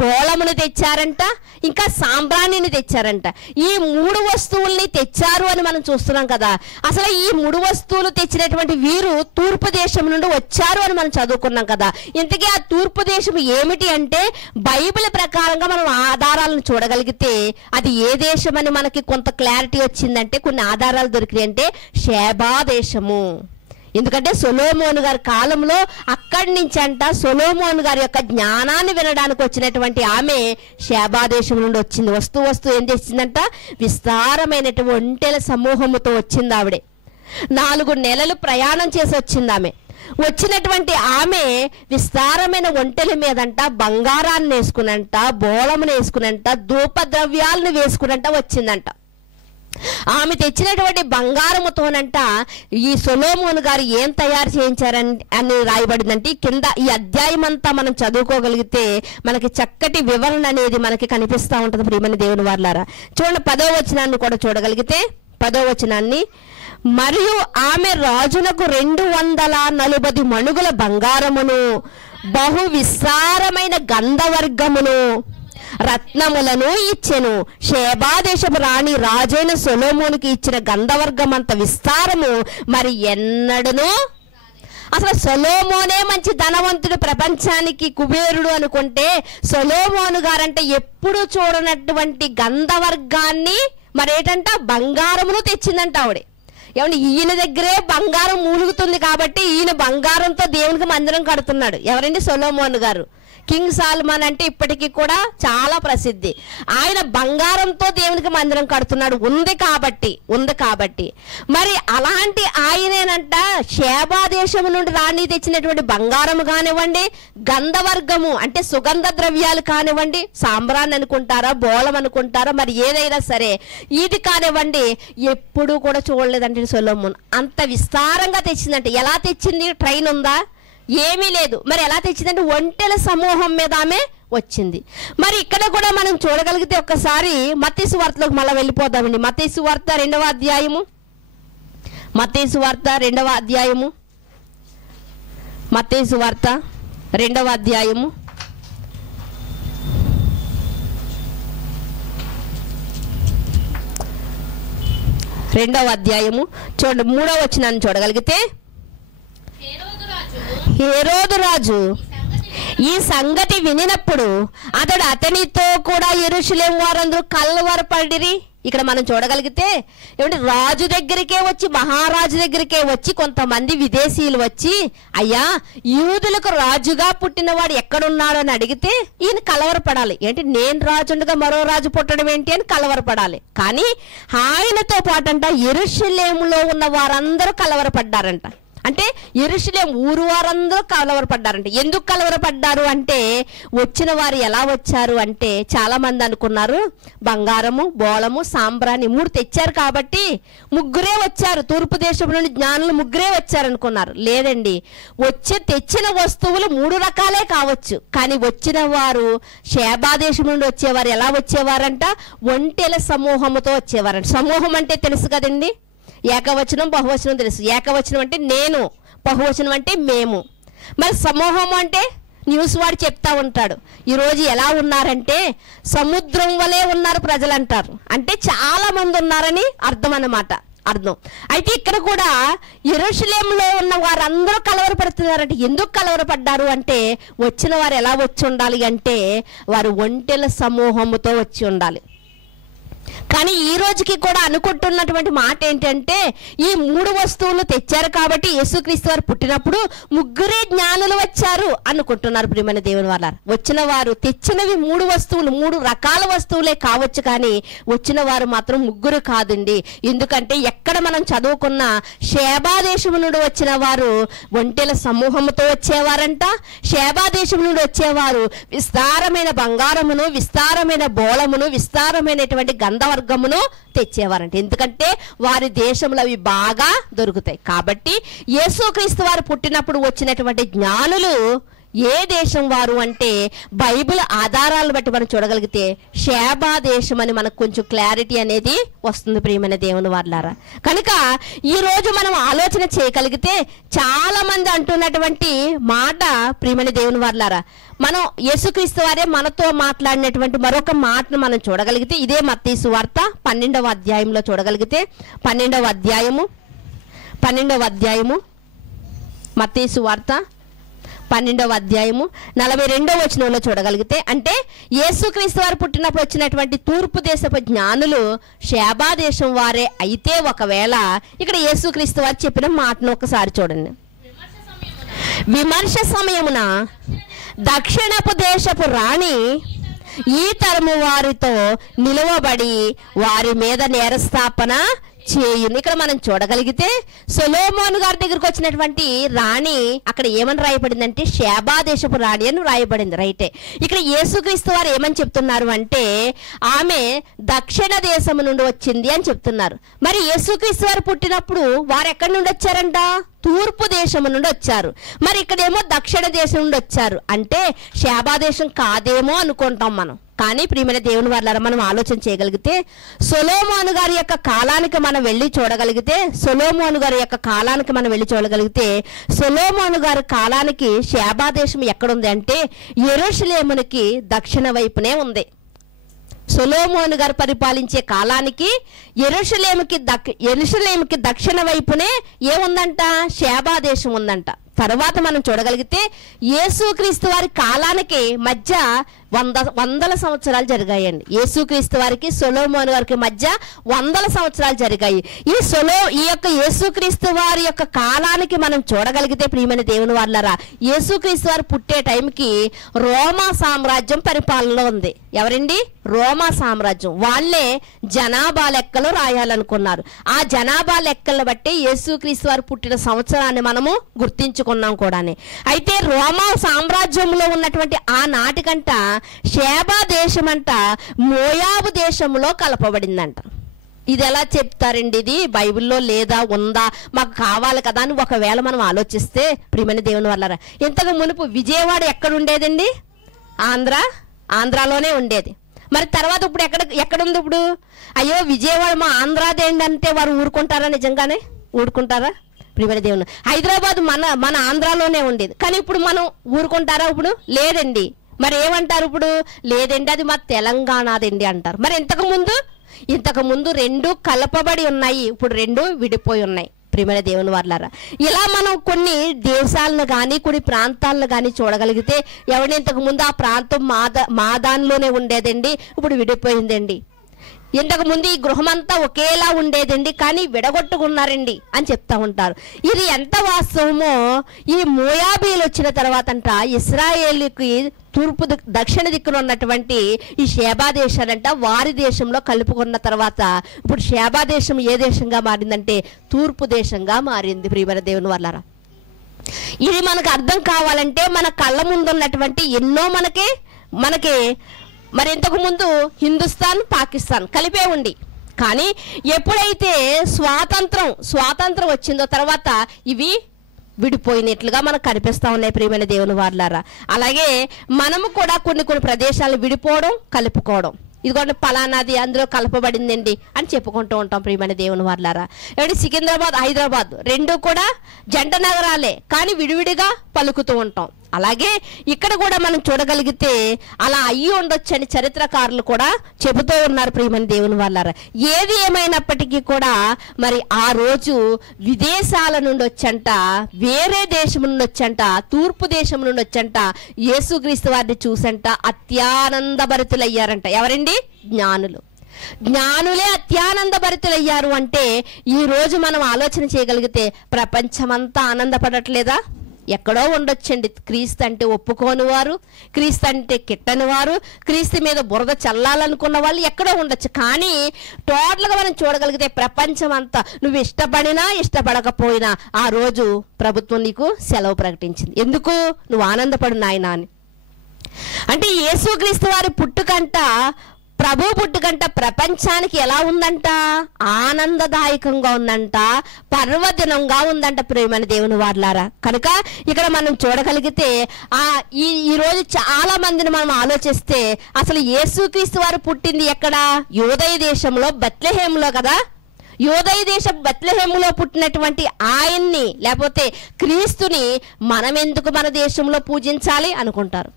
బోళమును తెచ్చారంట, ఇంకా సాంబ్రాణిని తెచ్చారంట. ఈ 3 వస్తువుల్ని తెచ్చారు అని మనం చూస్తున్నాం కదా. అసలు ఈ 3 వస్తువులు తెచ్చినటువంటి వీరు తూర్పు దేశం నుండి వచ్చారు అని మనం చదువుకున్నాం కదా. ఇంతకీ ఆ తూర్పు దేశం ఏమిటి అంటే బైబిల్ ప్రకారంగా మనం ఆధారాలను చూడగలిగితే అది ఏ దేశం అని మనకి కొంత క్లారిటీ వచ్చిందంటే, కొన్ని ఆధారాలు దొరికినాయి అంటే షేబా దేశము. ఎందుకంటే సొలొమోను గారి కాలంలో అక్కడి నుంచి అంట సొలొమోను గారి యొక్క జ్ఞానాన్ని వినడానికి వచ్చినటువంటి ఆమె షేబా దేశం నుండి వచ్చింది. వస్తూ ఏం చేసిందంట, విస్తారమైనటువంటి ఒంటెల సమూహముతో వచ్చింది. ఆవిడే 4 నెలలు ప్రయాణం చేసి వచ్చింది. ఆమె వచ్చినటువంటి ఆమె విస్తారమైన ఒంటెల మీదంట బంగారాన్ని వేసుకునంట, బోళమును వేసుకునంట, ధూపద్రవ్యాలను వేసుకునంట వచ్చిందంట. ఆమె తెచ్చినటువంటి బంగారముతోనంట ఈ సొలొమోను గారు ఏం తయారు చేయించారని రాయబడిందంటే, కింద ఈ అధ్యాయం అంతా మనం చదువుకోగలిగితే మనకి చక్కటి వివరణ అనేది మనకి కనిపిస్తూ ఉంటుంది. ప్రియమైన దేవుని వారలారా, చూడండి 10వ వచనాన్ని కూడా చూడగలిగితే, 10వ వచనాన్ని, మరియు ఆమె రాజునకు 240 మణుగుల బంగారమును, బహు విస్తారమైన గంధవర్గమును, రత్నములను ఇచ్చెను. షేబా దేశపు రాణి రాజైన సొలొమోనుకి ఇచ్చిన గంధవర్గం అంత విస్తారము మరి ఎన్నడను. అసలు సొలొమోనే మంచి ధనవంతుడు, ప్రపంచానికి కుబేరుడు అనుకుంటే సొలొమోను గారంటే ఎప్పుడు చూడనటువంటి గంధవర్గాన్ని మరేటంట బంగారమును తెచ్చిందంట ఆవిడ. ఏమంటే ఈయన దగ్గరే బంగారం మూలుగుతుంది కాబట్టి ఈయన బంగారంతో దేవునికి మందిరం కడుతున్నాడు. ఎవరండి? సొలొమోను గారు. కింగ్ సాల్మన్ అంటే ఇప్పటికీ కూడా చాలా ప్రసిద్ధి. ఆయన బంగారంతో దేవునికి మందిరం కడుతున్నాడు, ఉంది కాబట్టి మరి అలాంటి ఆయనేనంట షేబా దేశము నుండి రాణి తెచ్చినటువంటి బంగారము కానివ్వండి, గంధవర్గము అంటే సుగంధ ద్రవ్యాలు కానివ్వండి, సాంబ్రాన్ అనుకుంటారా, బోళం అనుకుంటారా, మరి ఏదైనా సరే ఇది కానివ్వండి, ఎప్పుడూ కూడా చూడలేదంటే సొలొమోన్. అంత విస్తారంగా తెచ్చిందంటే. ఎలా తెచ్చింది? ట్రైన్ ఉందా? ఏమీ లేదు. మరి ఎలా తెచ్చిందంటే ఒంటెల సమూహం మీద ఆమె వచ్చింది. మరి ఇక్కడ కూడా మనం చూడగలిగితే ఒక్కసారి మత్తయి సువార్తలోకి మళ్ళీ వెళ్ళిపోదామండి. మత్తయి సువార్త 2వ అధ్యాయము, మత్తయి సువార్త 2వ అధ్యాయము, మత్తయి సువార్త 2వ అధ్యాయము 2వ అధ్యాయము చూడండి 3వ వచనాన్ని చూడగలిగితే, హేరోదు రాజు ఈ సంగతి వినినప్పుడు అతడు అతనితో కూడా యెరూషలేము వారందరూ కలవరపడిరి. ఇక్కడ మనం చూడగలిగితే ఏమంటే రాజు దగ్గరికే వచ్చి, మహారాజు దగ్గరికే వచ్చి కొంతమంది విదేశీయులు వచ్చి, అయ్యా యూదులకు రాజుగా పుట్టినవాడు ఎక్కడున్నాడు అని అడిగితే ఈయన కలవరపడాలి. ఏంటి, నేను రాజుండగా మరో రాజు పుట్టడం ఏంటి అని కలవరపడాలి. కానీ ఆయనతో పాటంట యెరూషలేములో ఉన్న వారందరూ కలవరపడ్డారంట. అంటే యెరూషలేము ఊరు వారందరూ కలవరపడ్డారంట. ఎందుకు కలవరపడ్డారు అంటే, వచ్చిన వారు ఎలా వచ్చారు అంటే, చాలా మంది అనుకున్నారు బంగారము, బోళము, సాంబ్రాణి 3 తెచ్చారు కాబట్టి ముగ్గురే వచ్చారు, తూర్పు దేశం నుండి జ్ఞానులు ముగ్గురే వచ్చారు అనుకున్నారు. లేదండి, తెచ్చిన వస్తువులు 3 రకాలే కావచ్చు, కానీ వచ్చిన వారు షేబా దేశం నుండి వచ్చేవారు ఎలా వచ్చేవారంట, ఒంటెల సమూహముతో వచ్చేవారంట. సమూహం అంటే తెలుసు కదండి, ఏకవచనం బహువచనం తెలుసు. ఏకవచనం అంటే నేను, బహువచనం అంటే మేము. మరి సమూహం అంటే న్యూస్ వాడు చెప్తా ఉంటాడు, ఈరోజు ఎలా ఉన్నారంటే సముద్రం వలె ఉన్నారు ప్రజలు అంటారు. అంటే చాలా మంది ఉన్నారని అర్థం అన్నమాట, అర్థం. అయితే ఇక్కడ కూడా యెరూషలేములో ఉన్న వారందరూ కలవరపడుతున్నారంటే, ఎందుకు కలవరపడ్డారు అంటే, వచ్చిన వారు ఎలా వచ్చి ఉండాలి అంటే వారు ఒంటెల సమూహముతో వచ్చి ఉండాలి. కానీ ఈ రోజుకి కూడా అనుకుంటున్నటువంటి మాట ఏంటంటే, ఈ 3 వస్తువులు తెచ్చారు కాబట్టి యేసుక్రీస్తు వారు పుట్టినప్పుడు ముగ్గురే జ్ఞానులు వచ్చారు అనుకుంటున్నారు. ప్రియమైన దేవుని వారు, వచ్చిన వారు తెచ్చినవి 3 వస్తువులు, 3 రకాల వస్తువులే కావచ్చు, కానీ వచ్చిన వారు మాత్రం ముగ్గురు కాదండి. ఎందుకంటే ఎక్కడ మనం చదువుకున్న షేబా దేశం నుండి వచ్చిన వారు ఒంటెల సమూహముతో వచ్చేవారంట. షేబా దేశం నుండి వచ్చేవారు విస్తారమైన బంగారమును, విస్తారమైన బోళమును, విస్తారమైనటువంటి గంధవర్గమును తెచ్చేవారంట. ఎందుకంటే వారి దేశంలో అవి బాగా దొరుకుతాయి. కాబట్టి యేసుక్రీస్తు వారు పుట్టినప్పుడు వచ్చినటువంటి జ్ఞానులు ఏ దేశం వారు అంటే బైబిల్ ఆధారాలను బట్టి మనం చూడగలిగితే షేబా దేశం అని మనకు కొంచెం క్లారిటీ అనేది వస్తుంది ప్రియమైన దేవుని వారలారా. కనుక ఈరోజు మనం ఆలోచన చేయగలిగితే చాలా మంది అంటున్నటువంటి మాట ప్రియమైన దేవుని వారలారా, మనం యేసుక్రీస్తు వారే మనతో మాట్లాడినటువంటి మరొక మాటను మనం చూడగలిగితే ఇదే మత్తయి సువార్త 12వ అధ్యాయంలో చూడగలిగితే 12వ అధ్యాయము మత్తయి సువార్త 12వ అధ్యాయము 42వ వచనంలో చూడగలిగితే, అంటే యేసుక్రీస్తు వారు పుట్టినప్పుడు వచ్చినటువంటి తూర్పు దేశపు జ్ఞానులు షేబా దేశం వారే అయితే ఒకవేళ ఇక్కడ యేసుక్రీస్తు వారు చెప్పిన మాటను ఒకసారి చూడండి. విమర్శ సమయమున దక్షిణపు దేశపు రాణి ఈ తరము వారితో నిలువబడి వారి మీద నేరస్థాపన చేయును. ఇక్కడ మనం చూడగలిగితే సొలొమోను గారి దగ్గరకు వచ్చినటువంటి రాణి అక్కడ ఏమని రాయబడిందంటే షేబా దేశపు రాణి అని రాయబడింది. రైటే. ఇక్కడ యేసుక్రీస్తు వారు ఏమని చెప్తున్నారు అంటే ఆమె దక్షిణ దేశం నుండి వచ్చింది అని చెప్తున్నారు. మరి యేసుక్రీస్తు వారు పుట్టినప్పుడు వారు ఎక్కడి నుండి వచ్చారంట? తూర్పు దేశం నుండి వచ్చారు. మరి ఇక్కడేమో దక్షిణ దేశం నుండి వచ్చారు అంటే షేబా దేశం కాదేమో అనుకుంటాం మనం. కానీ ప్రియమైన దేవుని వారలారా, మనం ఆలోచన చేయగలిగితే సొలొమోను గారి యొక్క కాలానికి మనం వెళ్ళి చూడగలిగితే సొలొమోను గారి కాలానికి షేబా దేశం ఎక్కడుంది అంటే యెరూషలేమునికి దక్షిణ వైపునే ఉంది. సొలొమోను గారు పరిపాలించే కాలానికి యెరూషలేముకి దక్షిణ వైపునే ఏముందంట? షేబా దేశం ఉందంట. తర్వాత మనం చూడగలిగితే యేసుక్రీస్తు వారి కాలానికి మధ్య వందల సంవత్సరాలు జరిగాయండి. యేసుక్రీస్తు వారికి సొలొమోను వారికి మధ్య వందల సంవత్సరాలు జరిగాయి. ఈ యొక్క యేసుక్రీస్తు వారి యొక్క కాలానికి మనం చూడగలిగితే ప్రియమైన దేవుని వారలారా, యేసుక్రీస్తు వారు పుట్టే టైంకి రోమా సామ్రాజ్యం పరిపాలనలో ఉంది. ఎవరండి? రోమా సామ్రాజ్యం. వాళ్ళే జనాభా లెక్కలు రాయాలనుకున్నారు. ఆ జనాభా లెక్కలను బట్టి యేసుక్రీస్తు వారు పుట్టిన సంవత్సరాన్ని మనము గుర్తించుకున్నాం కూడానే. అయితే రోమా సామ్రాజ్యంలో ఉన్నటువంటి ఆ నాటికంట షేబా దేశం అంట మోయాబు దేశంలో కలపబడిందంట. ఇది ఎలా చెప్తారండి? ఇది బైబిల్లో లేదా ఉందా? మాకు కావాలి కదా అని ఒకవేళ మనం ఆలోచిస్తే ప్రియమైన దేవుని వల్ల ఇంతకు మునుపు విజయవాడ ఎక్కడ ఉండేదండి? ఆంధ్రాలోనే ఉండేది. మరి తర్వాత ఇప్పుడు ఎక్కడుంది ఇప్పుడు? అయ్యో విజయవాడ మా ఆంధ్రాదేండి అంటే వారు ఊరుకుంటారా? నిజంగానే ఊరుకుంటారా? ప్రియమైన దేవుని, హైదరాబాద్ మన ఆంధ్రాలోనే ఉండేది. కానీ ఇప్పుడు మనం ఊరుకుంటారా? ఇప్పుడు లేదండి. మరి ఏమంటారు ఇప్పుడు? లేదండి అది మా తెలంగాణదండి అంటారు. మరి ఇంతకు ముందు రెండు కలపబడి ఉన్నాయి, ఇప్పుడు రెండు విడిపోయి ఉన్నాయి. ప్రియమైన దేవుని వారలారా, ఇలా మనం కొన్ని దేశాలను కానీ కొన్ని ప్రాంతాలను కానీ చూడగలిగితే ఎవరి ఇంతకు ముందు ఆ ప్రాంతం మా దానిలోనే ఉండేదండి, ఇప్పుడు విడిపోయిందండి. ఇంతకు ముందు ఈ గృహమంతా ఒకేలా ఉండేదండి కానీ విడగొట్టుకున్నారండి అని చెప్తా ఉంటారు. ఇది ఎంత వాస్తవమో ఈ మోయాబీలు వచ్చిన తర్వాత అంట ఇశ్రాయేలుకి దక్షిణ దిక్కున ఉన్నటువంటి ఈ షేబా దేశాలంట వారి దేశంలో కలుపుకున్న తర్వాత ఇప్పుడు షేబా దేశం ఏ దేశంగా మారిందంటే తూర్పు దేశంగా మారింది. ప్రియమైన దేవుని వారలారా, ఇది మనకు అర్థం కావాలంటే మన కళ్ళ ముందు ఉన్నటువంటి ఎన్నో మనకి మరి ఇంతకు ముందు హిందుస్థాన్ పాకిస్తాన్ కలిపే ఉండి, కానీ ఎప్పుడైతే స్వాతంత్రం వచ్చిందో తర్వాత ఇవి విడిపోయినట్లుగా మనకు కనిపిస్తూ ఉన్నాయి. ప్రియమైన దేవుని వారలారా, అలాగే మనము కూడా కొన్ని ప్రదేశాలు విడిపోవడం కలుపుకోవడం, ఇదిగోండి పలానాది అందులో కలపబడిందండి అని చెప్పుకుంటూ ఉంటాం. ప్రియమైన దేవుని వారలారా, ఏమిటి సికింద్రాబాద్ హైదరాబాద్ రెండు కూడా జంట నగరాలే కానీ విడివిడిగా పలుకుతూ ఉంటాం. అలాగే ఇక్కడ కూడా మనం చూడగలిగితే అలా అయ్యి ఉండొచ్చని చరిత్రకారులు కూడా చెబుతూ ఉన్నారు. ప్రియమైన దేవుని వారలారా, ఏది ఏమైనప్పటికీ కూడా మరి ఆ రోజు విదేశాల నుండి వచ్చంట, వేరే దేశం నుండి వచ్చంట, తూర్పు దేశం నుండి వచ్చంట యేసుక్రీస్తు వారిని చూసంట అత్యానందభరితులయ్యారంట. ఎవరండి? జ్ఞానులే అత్యానందభరితులయ్యారు అంటే ఈ రోజు మనం ఆలోచన చేయగలిగితే ప్రపంచమంతా ఆనందపడట్లేదా? ఎక్కడో ఉండొచ్చండి. క్రీస్తు అంటే ఒప్పుకోని వారు, క్రీస్తు అంటే కిట్టని వారు, క్రీస్తు మీద బురద చల్లాలనుకున్న వాళ్ళు ఎక్కడో ఉండొచ్చు. కానీ టోటల్గా మనం చూడగలిగితే ప్రపంచం అంతా నువ్వు ఇష్టపడినా ఇష్టపడకపోయినా ఆ రోజు ప్రభుత్వం నీకు సెలవు ప్రకటించింది. ఎందుకు? నువ్వు ఆనందపడు నాయనా అని. అంటే యేసుక్రీస్తు వారి పుట్టుకంట ప్రభు పుట్టుకంట ప్రపంచానికి ఎలా ఉందంట? ఆనందదాయకంగా ఉందంట, పర్వదినంగా ఉందంట ప్రియమైన దేవుని వారలారా. కనుక ఇక్కడ మనం చూడగలిగితే ఈ రోజు చాలా మందిని మనం ఆలోచిస్తే అసలు యేసుక్రీస్తు వారు పుట్టింది ఎక్కడ? యూదయ దేశంలో బెత్లెహేములో కదా. యూదయ దేశం బెత్లెహేములో పుట్టినటువంటి ఆయన్ని, లేకపోతే క్రీస్తుని మనం ఎందుకు మన దేశంలో పూజించాలి అనుకుంటారు.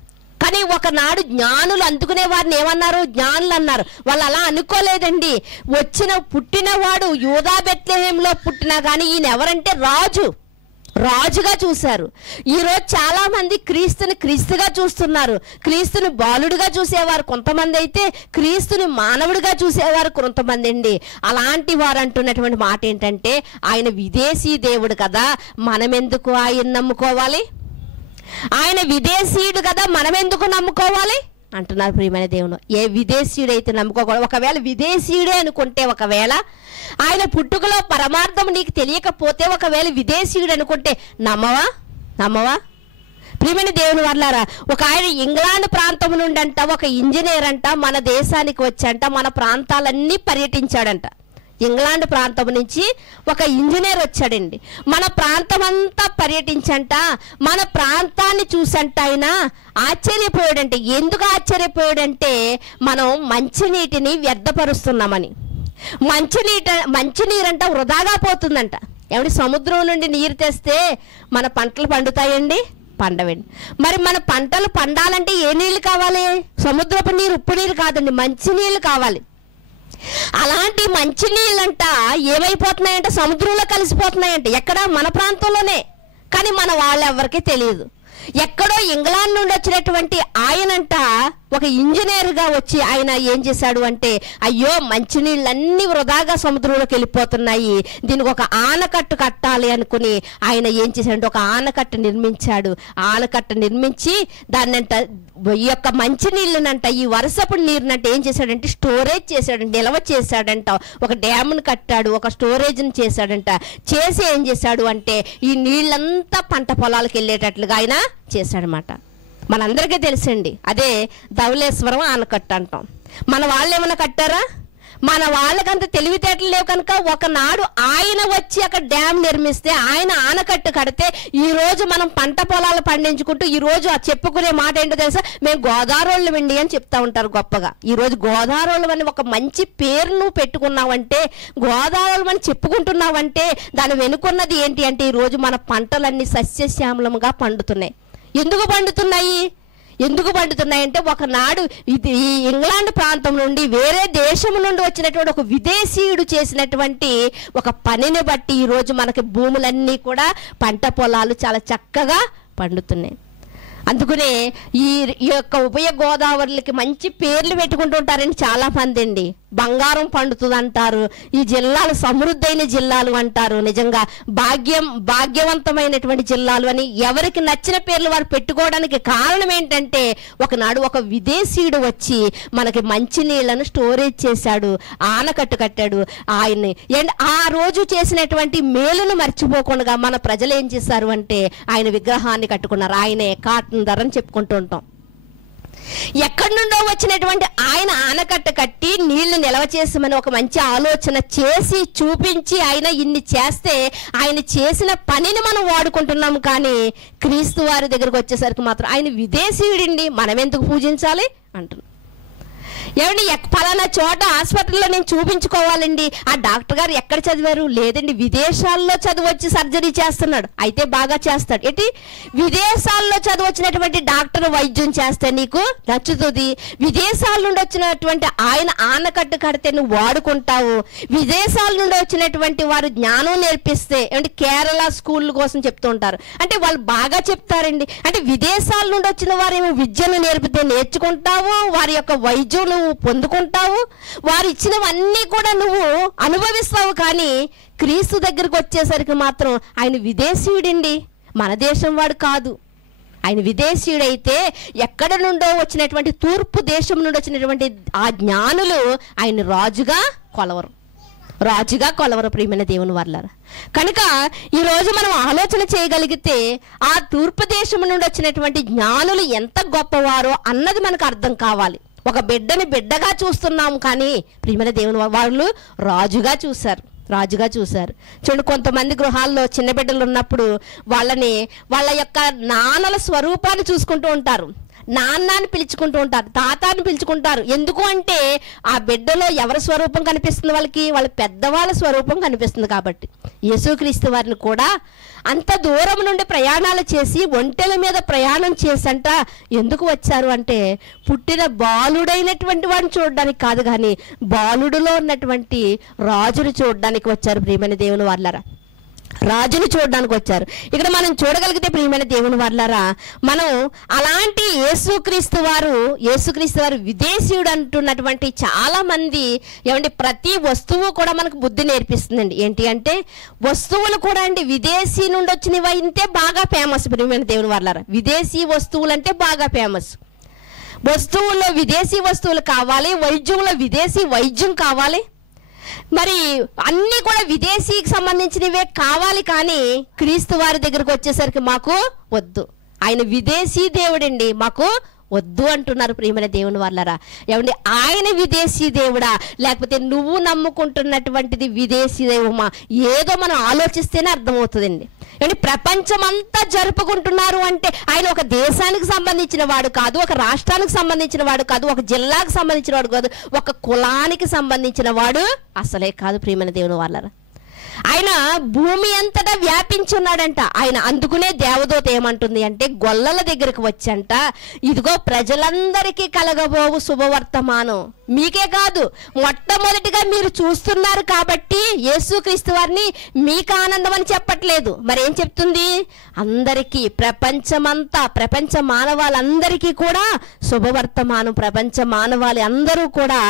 కానీ ఒకనాడు జ్ఞానులు అందుకునే వారిని ఏమన్నారు? జ్ఞానులు అన్నారు. వాళ్ళు అలా అనుకోలేదండి. పుట్టినవాడు యూదా బెత్లెహేములో పుట్టినా కానీ ఈయన ఎవరంటే రాజుగా చూశారు. ఈరోజు చాలా మంది క్రీస్తుని క్రీస్తుగా చూస్తున్నారు. క్రీస్తుని బాలుడిగా చూసేవారు కొంతమంది, అయితే క్రీస్తుని మానవుడిగా చూసేవారు కొంతమంది అండి. అలాంటి వారు అంటున్నటువంటి మాట ఏంటంటే, ఆయన విదేశీ దేవుడు కదా, మనం ఎందుకు ఆయన నమ్ముకోవాలి? ఆయన విదేశీయుడు కదా, మనం ఎందుకు నమ్ముకోవాలి అంటున్నారు ప్రియమైన దేవుడు. ఏ విదేశీయుడు అయితే నమ్ముకోకూడదు. ఒకవేళ విదేశీయుడే అనుకుంటే, ఒకవేళ ఆయన పుట్టుకలో పరమార్థం నీకు తెలియకపోతే, ఒకవేళ విదేశీయుడు అనుకుంటే నమ్మవా ప్రియమైన దేవుని వారలారా? ఒక ఆయన ఇంగ్లాండ్ ప్రాంతం నుండి అంట, ఒక ఇంజనీర్ అంట మన దేశానికి వచ్చంట, మన ప్రాంతాలన్నీ పర్యటించాడంట. ఇంగ్లాండ్ ప్రాంతం నుంచి ఒక ఇంజనీర్ వచ్చాడండి. మన ప్రాంతం అంతా పర్యటించంట, మన ప్రాంతాన్ని చూసంట ఆయన ఆశ్చర్యపోయాడంటే. ఎందుకు ఆశ్చర్యపోయాడంటే, మనం మంచినీటిని వ్యర్థపరుస్తున్నామని. మంచినీరంట వృధాగా పోతుందంట. ఏమంటే సముద్రం నుండి నీరు తెస్తే మన పంటలు పండుతాయండి? పండవండి. మరి మన పంటలు పండాలంటే ఏ నీళ్ళు కావాలి? సముద్రపు నీరు, ఉప్పు నీరు కాదండి, మంచినీళ్ళు కావాలి. అలాంటి మంచినీళ్ళంట ఏమైపోతున్నాయంటే సముద్రంలో కలిసిపోతున్నాయంట. ఎక్కడ? మన ప్రాంతంలోనే. కానీ మన వాళ్ళెవరికీ తెలియదు. ఎక్కడో ఇంగ్లాండ్ నుండి వచ్చినటువంటి ఆయనంట ఒక ఇంజనీర్గా వచ్చి ఆయన ఏం చేశాడు అంటే, అయ్యో మంచినీళ్ళన్నీ వృధాగా సముద్రంలోకి వెళ్ళిపోతున్నాయి, దీనికి ఒక ఆనకట్టు కట్టాలి అనుకుని ఆయన ఏం చేశాడంటే ఒక ఆనకట్ట నిర్మించాడు. ఆనకట్ట నిర్మించి దాన్నంట ఈ యొక్క మంచినీళ్ళనంట, ఈ వర్షపు నీరునంట ఏం చేశాడంటే స్టోరేజ్ చేశాడంట, నిల్వ చేశాడంట. ఒక డ్యామ్ను కట్టాడు, ఒక స్టోరేజ్ని చేశాడంట. చేసి ఏం చేశాడు అంటే ఈ నీళ్ళంతా పంట పొలాలకు వెళ్ళేటట్లుగా ఆయన చేశాడనమాట. మనందరికీ తెలుసండి, అదే ధవళేశ్వరం ఆనకట్ట అంటాం. మన వాళ్ళు ఏమైనా కట్టారా? మన వాళ్ళకంత తెలివితేటలు లేవు కనుక ఒకనాడు ఆయన వచ్చి అక్కడ డ్యామ్ నిర్మిస్తే, ఆయన ఆనకట్టు కడితే ఈరోజు మనం పంట పొలాలు పండించుకుంటూ ఈరోజు చెప్పుకునే మాట ఏంటో తెలుసా? మేము గోదావరోళ్ళు వెండి అని చెప్తా ఉంటారు గొప్పగా. ఈరోజు గోదావరోళ్ళు అని ఒక మంచి పేరు నువ్వు పెట్టుకున్నావంటే, గోదావరోళ్ళు అని చెప్పుకుంటున్నావంటే దాని వెనుకున్నది ఏంటి అంటే ఈరోజు మన పంటలన్నీ సస్యశ్యామలంగా పండుతున్నాయి. ఎందుకు పండుతున్నాయంటే ఒకనాడు ఈ ఇంగ్లాండ్ ప్రాంతం నుండి, వేరే దేశం నుండి వచ్చినటువంటి ఒక విదేశీయుడు చేసినటువంటి ఒక పనిని బట్టి ఈరోజు మనకి భూములన్నీ కూడా పంట పొలాలు చాలా చక్కగా పండుతున్నాయి. అందుకనే ఈ యొక్క ఉభయ గోదావరికి మంచి పేర్లు పెట్టుకుంటూ ఉంటారని చాలా మంది అండి. బంగారం పండుతుంది అంటారు, ఈ జిల్లాలు సమృద్ధైన జిల్లాలు అంటారు, నిజంగా భాగ్యవంతమైనటువంటి జిల్లాలు అని ఎవరికి నచ్చిన పేర్లు వారు పెట్టుకోవడానికి కారణం ఏంటంటే, ఒకనాడు ఒక విదేశీయుడు వచ్చి మనకి మంచినీళ్లను స్టోరేజ్ చేశాడు, ఆనకట్టు కట్టాడు. ఆయన్ని ఆ రోజు చేసినటువంటి మేలును మర్చిపోకుండా మన ప్రజలు ఏం చేశారు అంటే ఆయన విగ్రహాన్ని కట్టుకున్నారు. ఆయనే కాటన్ ధర అని చెప్పుకుంటూ ఉంటాం. ఎక్కడి నుండో వచ్చినటువంటి ఆయన ఆనకట్ట కట్టి నీళ్లు నిల్వ చేసామని ఒక మంచి ఆలోచన చేసి చూపించి ఆయన ఇన్ని చేస్తే ఆయన చేసిన పనిని మనం వాడుకుంటున్నాము. కానీ క్రీస్తు వారి దగ్గరకు వచ్చేసరికి మాత్రం ఆయన విదేశీయుడండి, మనం ఎందుకు పూజించాలి అంటున్నాం. ఏమండి పలానా చోట హాస్పిటల్లో నేను చూపించుకోవాలండి, ఆ డాక్టర్ గారు ఎక్కడ చదివారు? లేదండి విదేశాల్లో చదివచ్చి సర్జరీ చేస్తున్నాడు, అయితే బాగా చేస్తాడు. ఏంటి విదేశాల్లో చదివచ్చినటువంటి డాక్టర్ వైద్యం చేస్తే నీకు నచ్చుతుంది, విదేశాల నుండి వచ్చినటువంటి ఆయన ఆనకట్టు కడితే నువ్వు వాడుకుంటావు, విదేశాల నుండి వచ్చినటువంటి వారు జ్ఞానం నేర్పిస్తే, ఏమంటే కేరళ స్కూల్ కోసం చెప్తూ ఉంటారు, అంటే వాళ్ళు బాగా చెప్తారండి. అంటే విదేశాల నుండి వచ్చిన వారు ఏమో విద్యను నేర్పితే నేర్చుకుంటావు, వారి యొక్క వైద్యం నువ్వు పొందుకుంటావు, వారు ఇచ్చినవన్నీ కూడా నువ్వు అనుభవిస్తావు. కానీ క్రీస్తు దగ్గరకు వచ్చేసరికి మాత్రం ఆయన విదేశీయుడండి, మన దేశం వాడు కాదు. ఆయన విదేశీయుడైతే ఎక్కడ నుండో వచ్చినటువంటి తూర్పు దేశం నుండి వచ్చినటువంటి ఆ జ్ఞానులు ఆయన రాజుగా కొలవరు ప్రియమైన దేవుని వర్లారా. కనుక ఈరోజు మనం ఆలోచన చేయగలిగితే ఆ తూర్పు దేశం నుండి వచ్చినటువంటి జ్ఞానులు ఎంత గొప్పవారో అన్నది మనకు అర్థం కావాలి. ఒక బిడ్డని బిడ్డగా చూస్తున్నాం, కానీ ప్రియమైన దేవుని వాళ్ళు రాజుగా చూశారు. చూడండి, కొంతమంది గృహాల్లో చిన్న బిడ్డలు ఉన్నప్పుడు వాళ్ళ యొక్క నాన్నల స్వరూపాన్ని చూసుకుంటూ ఉంటారు, నాన్నని పిలుచుకుంటూ ఉంటారు, తాతాన్ని పిలుచుకుంటారు. ఎందుకు అంటే ఆ బిడ్డలో ఎవరి స్వరూపం కనిపిస్తుంది? వాళ్ళ పెద్దవాళ్ళ స్వరూపం కనిపిస్తుంది. కాబట్టి యేసుక్రీస్తు వారిని కూడా అంత దూరం నుండి ప్రయాణాలు చేసి ఒంటెల మీద ప్రయాణం చేసంట ఎందుకు వచ్చారు అంటే, పుట్టిన బాలుడైనటువంటి వాడిని చూడడానికి కాదు, కానీ బాలుడులో ఉన్నటువంటి రాజును చూడడానికి వచ్చారు. ప్రియమైన దేవుని వాళ్ళారా, రాజును చూడడానికి వచ్చారు. ఇక్కడ మనం చూడగలిగితే ప్రియమైన దేవుని వాళ్ళారా, మనం అలాంటి యేసుక్రీస్తు వారు విదేశీయుడు అంటున్నటువంటి చాలా మంది ప్రతి వస్తువు కూడా మనకు బుద్ధి నేర్పిస్తుందండి. ఏంటి అంటే వస్తువులు కూడా అండి విదేశీ నుండి వచ్చినవి అయితే బాగా ఫేమస్. ప్రియమైన దేవుని వాళ్ళారా, విదేశీ వస్తువులు అంటే బాగా ఫేమస్. వస్తువుల్లో విదేశీ వస్తువులు కావాలి, వైద్యంలో విదేశీ వైద్యం కావాలి, మరి అన్నీ కూడా విదేశీకి సంబంధించినవే కావాలి. కానీ క్రీస్తు వారి దగ్గరకు వచ్చేసరికి మాకు వద్దు, ఆయన విదేశీ దేవుడండి, మాకు వద్దు అంటున్నారు. ప్రియమైన దేవుని వాళ్ళరా, ఆయన విదేశీ దేవుడా, లేకపోతే నువ్వు నమ్ముకుంటున్నటువంటిది విదేశీ దేవుమా? ఏదో మనం ఆలోచిస్తేనే అర్థమవుతుందండి. ప్రపంచమంతా జరుపుకుంటున్నారు అంటే ఆయన ఒక దేశానికి సంబంధించిన వాడు కాదు, ఒక రాష్ట్రానికి సంబంధించిన వాడు కాదు, ఒక జిల్లాకు సంబంధించిన వాడు కాదు, ఒక కులానికి సంబంధించిన వాడు అసలే కాదు. ప్రియమైన దేవుని వాళ్ళరా, ఆయన భూమి అంతటా వ్యాపించి ఉన్నాడంట. ఆయన అందుకునే దేవదూత ఏమంటుంది అంటే, గొల్లల దగ్గరకు వచ్చంట, ఇదిగో ప్రజలందరికీ కలగబోవు శుభవర్తమానం, మీకే కాదు మొట్టమొదటిగా మీరు చూస్తున్నారు కాబట్టి యేసుక్రీస్తు వారిని మీకు ఆనందం అని చెప్పట్లేదు. మరేం చెప్తుంది? అందరికీ, ప్రపంచ మానవాళ్ళందరికీ కూడా శుభవర్తమానం, ప్రపంచ మానవాళి అందరూ కూడా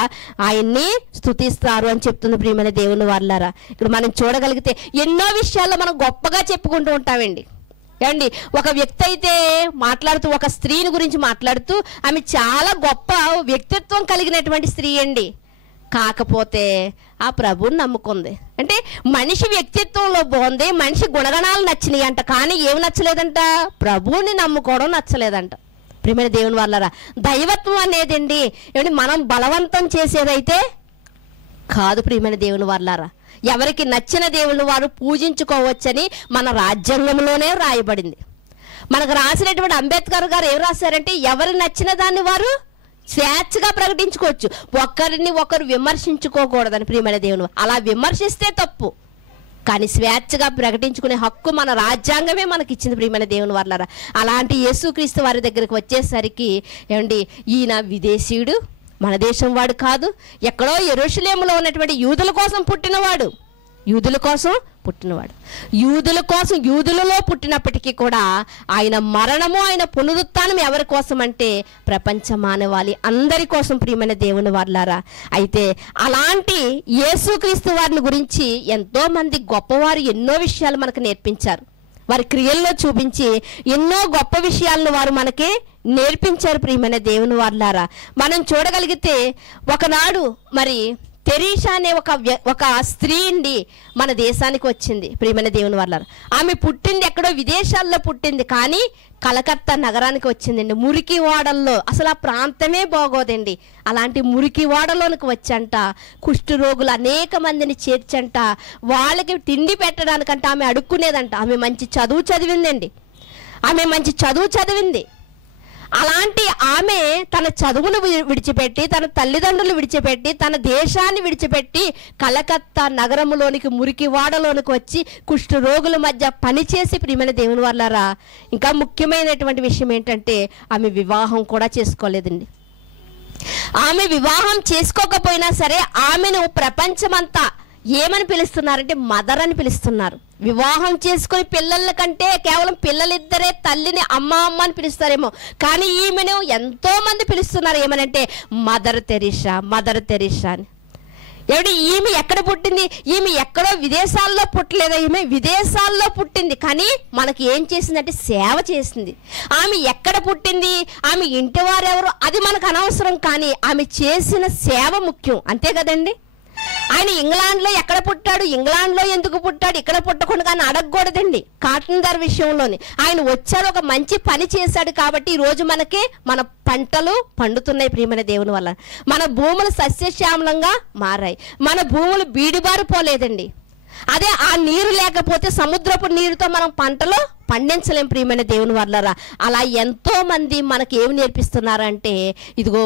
ఆయన్ని స్తుతిస్తారు అని చెప్తుంది. ప్రియమైన దేవుని వాళ్ళారా, ఇక్కడ మనం చూడగలిగితే ఎన్నో విషయాల్లో మనం గొప్పగా చెప్పుకుంటూ ఉంటామండి. ఒక వ్యక్తి అయితే మాట్లాడుతూ, ఒక స్త్రీని గురించి మాట్లాడుతూ, ఆమె చాలా గొప్ప వ్యక్తిత్వం కలిగినటువంటి స్త్రీ అండి. కాకపోతే ఆ ప్రభువుని నమ్ముకుంది. అంటే మనిషి వ్యక్తిత్వంలో బాగుంది, మనిషి గుణగణాలు నచ్చినాయి అంట, కానీ ఏమి నచ్చలేదంట? ప్రభువుని నమ్ముకోవడం నచ్చలేదంట. ప్రియమైన దేవుని వాళ్ళారా, దైవత్వం అనేదండి మనం బలవంతం చేసేదైతే కాదు. ప్రియమైన దేవుని వాళ్ళారా, ఎవరికి నచ్చిన దేవుని వారు పూజించుకోవచ్చని మన రాజ్యాంగంలోనే రాయబడింది. మనకు రాసినటువంటి అంబేద్కర్ గారు ఏం రాశారంటే, ఎవరు నచ్చిన దాన్ని వారు స్వేచ్ఛగా ప్రకటించుకోవచ్చు, ఒకరిని ఒకరు విమర్శించుకోకూడదని. ప్రియమైన దేవుని, అలా విమర్శిస్తే తప్పు, కానీ స్వేచ్ఛగా ప్రకటించుకునే హక్కు మన రాజ్యాంగమే మనకి ఇచ్చింది. ప్రియమైన దేవుని వాళ్ళారా, అలాంటి యేసుక్రీస్తు వారి దగ్గరికి వచ్చేసరికి ఈయన విదేశీయుడు, మన దేశం వాడు కాదు, ఎక్కడో యెరూషలేములో ఉన్నటువంటి యూదుల కోసం పుట్టినవాడు, యూదులలో పుట్టినప్పటికీ కూడా ఆయన మరణము, ఆయన పునరుత్థానం ఎవరి కోసం అంటే ప్రపంచ మానవాళి అందరి కోసం. ప్రియమైన దేవుని వాళ్ళారా, అయితే అలాంటి యేసుక్రీస్తు వారిని గురించి ఎంతో మంది గొప్పవారు ఎన్నో విషయాలు మనకు నేర్పించారు. వారి క్రియల్లో చూపించి ఎన్నో గొప్ప విషయాలను వారు మనకి నేర్పించారు. ప్రియమైన దేవుని వాళ్ళారా, మనం చూడగలిగితే ఒకనాడు మరి తెరీసా అనే ఒక స్త్రీ అండి మన దేశానికి వచ్చింది. ప్రియమైన దేవుని వాళ్ళారా, ఆమె పుట్టింది ఎక్కడో విదేశాల్లో పుట్టింది, కానీ కలకత్తా నగరానికి వచ్చిందండి. మురికి వాడల్లో, అసలు ఆ ప్రాంతమే బాగోదండి. అలాంటి మురికి వాడలోనికి వచ్చంట కుష్ఠరోగులు అనేక మందిని చేర్చంట, వాళ్ళకి తిండి పెట్టడానికంట ఆమె అడుక్కునేదంట. ఆమె మంచి చదువు చదివింది. అలాంటి ఆమె తన చదువును విడిచిపెట్టి, తన తల్లిదండ్రులు విడిచిపెట్టి, తన దేశాన్ని విడిచిపెట్టి కలకత్తా నగరంలోనికి మురికి వాడలోనికి వచ్చి కుష్ఠరోగుల మధ్య పనిచేసి, ప్రియమైన దేవుని వాళ్ళారా, ఇంకా ముఖ్యమైనటువంటి విషయం ఏంటంటే ఆమె వివాహం కూడా చేసుకోలేదండి. ఆమె వివాహం చేసుకోకపోయినా సరే ఆమెను ప్రపంచమంతా ఏమని పిలుస్తున్నారంటే మదర్ అని పిలుస్తున్నారు. వివాహం చేసుకుని పిల్లల కంటే కేవలం పిల్లలిద్దరే తల్లిని అమ్మ అని పిలుస్తారేమో, కానీ ఈమెను ఎంతో మంది పిలుస్తున్నారు ఏమనంటే మదర్ తెరీసా అని. ఈమె ఎక్కడ పుట్టింది? ఈమె ఎక్కడో విదేశాల్లో పుట్టలేదా? ఈమె విదేశాల్లో పుట్టింది, కానీ మనకి ఏం చేసిందంటే సేవ చేసింది. ఆమె ఎక్కడ పుట్టింది, ఆమె ఇంటి వారెవరు అది మనకు అనవసరం, కానీ ఆమె చేసిన సేవ ముఖ్యం, అంతే కదండి. ఆయన ఇంగ్లాండ్లో ఎక్కడ పుట్టాడు, ఇంగ్లాండ్లో ఎందుకు పుట్టాడు, ఇక్కడ పుట్టకుండా కానీ అడగకూడదండి. కాటన్ ధర విషయంలోని ఆయన వచ్చాడు, ఒక మంచి పని చేశాడు కాబట్టి ఈరోజు మనకి మన పంటలు పండుతున్నాయి ప్రియమైన దేవుని వల్ల. మన భూములు సస్యశ్యామలంగా మారాయి, మన భూములు బీడిబారిపోలేదండి. అదే ఆ నీరు లేకపోతే సముద్రపు నీరుతో మనం పంటలు పండించలేం ప్రియమైన దేవుని వల్లరా. అలా ఎంతో మంది మనకి ఏమి నేర్పిస్తున్నారంటే, ఇదిగో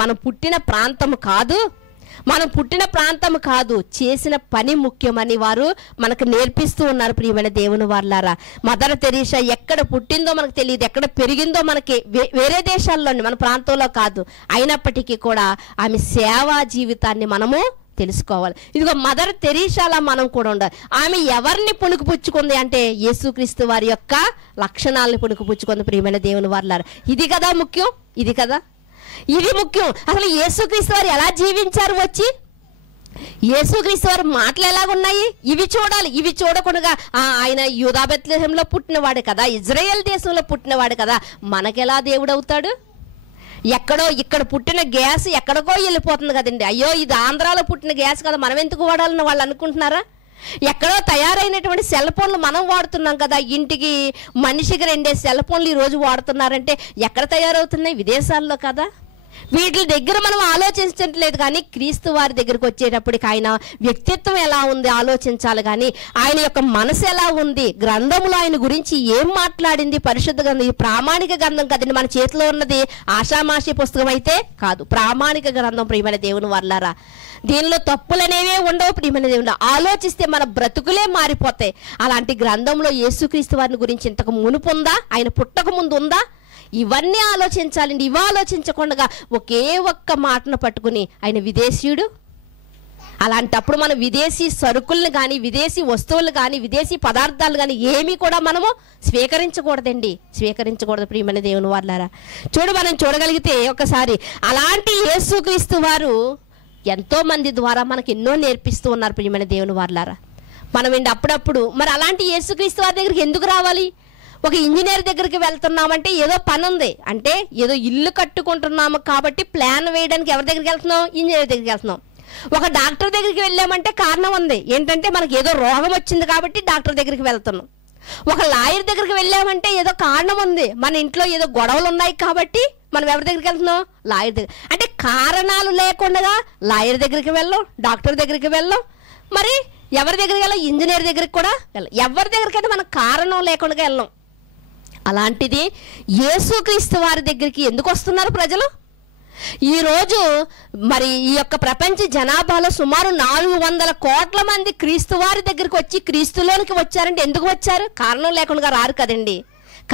మనం పుట్టిన ప్రాంతం కాదు చేసిన పని ముఖ్యమని వారు మనకు నేర్పిస్తూ ఉన్నారు ప్రియమైన దేవుని వల్లరా. మదర్ తెరీసా ఎక్కడ పుట్టిందో మనకు తెలియదు, ఎక్కడ పెరిగిందో మనకి వేరే దేశాల్లోని, మన ప్రాంతంలో కాదు. అయినప్పటికీ కూడా ఆమె సేవా జీవితాన్ని మనము తెలుసుకోవాలి. ఇదిగో మదర్ తెరీసాలా మనం కూడా ఉండాలి. ఆమె ఎవరిని పుణుకుపుచ్చుకుంది అంటే యేసుక్రీస్తు వారి యొక్క లక్షణాలను పుణుకుపుచ్చుకుంది ప్రియమైన దేవుని వల్లరా. ఇది కదా ముఖ్యం, ఇది ముఖ్యం. అసలు యేసుక్రీస్తు వారు ఎలా జీవించారు, వచ్చి యేసుక్రీస్తు వారి మాటలు ఎలాగున్నాయి ఇవి చూడాలి. ఇవి చూడకుండా ఆయన యూదా బెత్లెహేంలో పుట్టినవాడు కదా, ఇజ్రాయెల్ దేశంలో పుట్టినవాడు కదా, మనకెలా దేవుడు అవుతాడు? ఇక్కడ పుట్టిన గ్యాస్ ఎక్కడికో వెళ్ళిపోతుంది కదండి. అయ్యో ఇది ఆంధ్రాలో పుట్టిన గ్యాస్ కదా, మనం ఎందుకు వాడాలని వాళ్ళు అనుకుంటున్నారా? ఎక్కడో తయారైనటువంటి సెల్ ఫోన్లు మనం వాడుతున్నాం కదా, ఇంటికి మనిషికి 2 సెల్ ఫోన్లు ఈరోజు వాడుతున్నారంటే ఎక్కడ తయారవుతున్నాయి? విదేశాల్లో కదా. వీటి దగ్గర మనం ఆలోచించట్లేదు. కానీ క్రీస్తు వారి దగ్గరికి వచ్చేటప్పటికి ఆయన వ్యక్తిత్వం ఎలా ఉంది ఆలోచించాలి. కానీ ఆయన యొక్క మనసు ఎలా ఉంది, గ్రంథంలో ఆయన గురించి ఏం మాట్లాడింది, పరిశుద్ధ గ్రంథం, ఈ ప్రామాణిక గ్రంథం కదండి మన చేతిలో ఉన్నది. ఆషామాషి పుస్తకం అయితే కాదు, ప్రామాణిక గ్రంథం ప్రియమైన దేవుని వల్లరా. దీనిలో తప్పులనేవే ఉండవు ప్రియమైన దేవుని. ఆలోచిస్తే మన బ్రతుకులే మారిపోతాయి. అలాంటి గ్రంథంలో యేసుక్రీస్తు వారిని గురించి ఇంతకు మునుపు ఉందా, ఆయన పుట్టక ముందు ఉందా, ఇవన్నీ ఆలోచించాలండి. ఇవి ఆలోచించకుండా ఒకే ఒక్క మాటను పట్టుకుని ఆయన విదేశీయుడు. అలాంటప్పుడు మనం విదేశీ సరుకులను కానీ, విదేశీ వస్తువులు కానీ, విదేశీ పదార్థాలు కానీ ఏమీ కూడా మనము స్వీకరించకూడదు ప్రియమైన దేవుని వాళ్ళారా. మనం చూడగలిగితే ఒకసారి అలాంటి యేసుక్రీస్తు వారు ఎంతో మంది ద్వారా మనకు ఎన్నో నేర్పిస్తూ ఉన్నారు ప్రియమైన దేవుని వాళ్ళారా. మనం ఏంటి అప్పుడప్పుడు మరి అలాంటి యేసుక్రీస్తు వారి దగ్గరికి ఎందుకు రావాలి? ఒక ఇంజనీర్ దగ్గరికి వెళ్తున్నామంటే ఏదో పని ఉంది, అంటే ఏదో ఇల్లు కట్టుకుంటున్నాము కాబట్టి ప్లాన్ వేయడానికి ఎవరి దగ్గరికి వెళ్తున్నాం? ఇంజనీర్ దగ్గరికి వెళ్తున్నాం. ఒక డాక్టర్ దగ్గరికి వెళ్ళామంటే కారణం ఉంది, ఏంటంటే మనకి ఏదో రోగం వచ్చింది కాబట్టి డాక్టర్ దగ్గరికి వెళ్తున్నాం. ఒక లాయర్ దగ్గరికి వెళ్ళామంటే ఏదో కారణం ఉంది, మన ఇంట్లో ఏదో గొడవలు ఉన్నాయి కాబట్టి మనం ఎవరి దగ్గరికి వెళ్తున్నాం? లాయర్ దగ్గర. అంటే కారణాలు లేకుండా లాయర్ దగ్గరికి వెళ్ళాం, డాక్టర్ దగ్గరికి వెళ్ళాం, మరి ఎవరి దగ్గరికి వెళ్ళాం? ఇంజనీర్ దగ్గరికి కూడా వెళ్ళాం. ఎవరి దగ్గరికైతే మనకు కారణం లేకుండా వెళ్ళాం. అలాంటిది యేసుక్రీస్తు వారి దగ్గరికి ఎందుకు వస్తున్నారు ప్రజలు? ఈరోజు మరి ఈ యొక్క ప్రపంచ జనాభాలో సుమారు 400 కోట్ల మంది క్రీస్తు వారి దగ్గరికి వచ్చి క్రీస్తులోనికి వచ్చారంటే ఎందుకు వచ్చారు? కారణం లేకుండా రారు కదండి.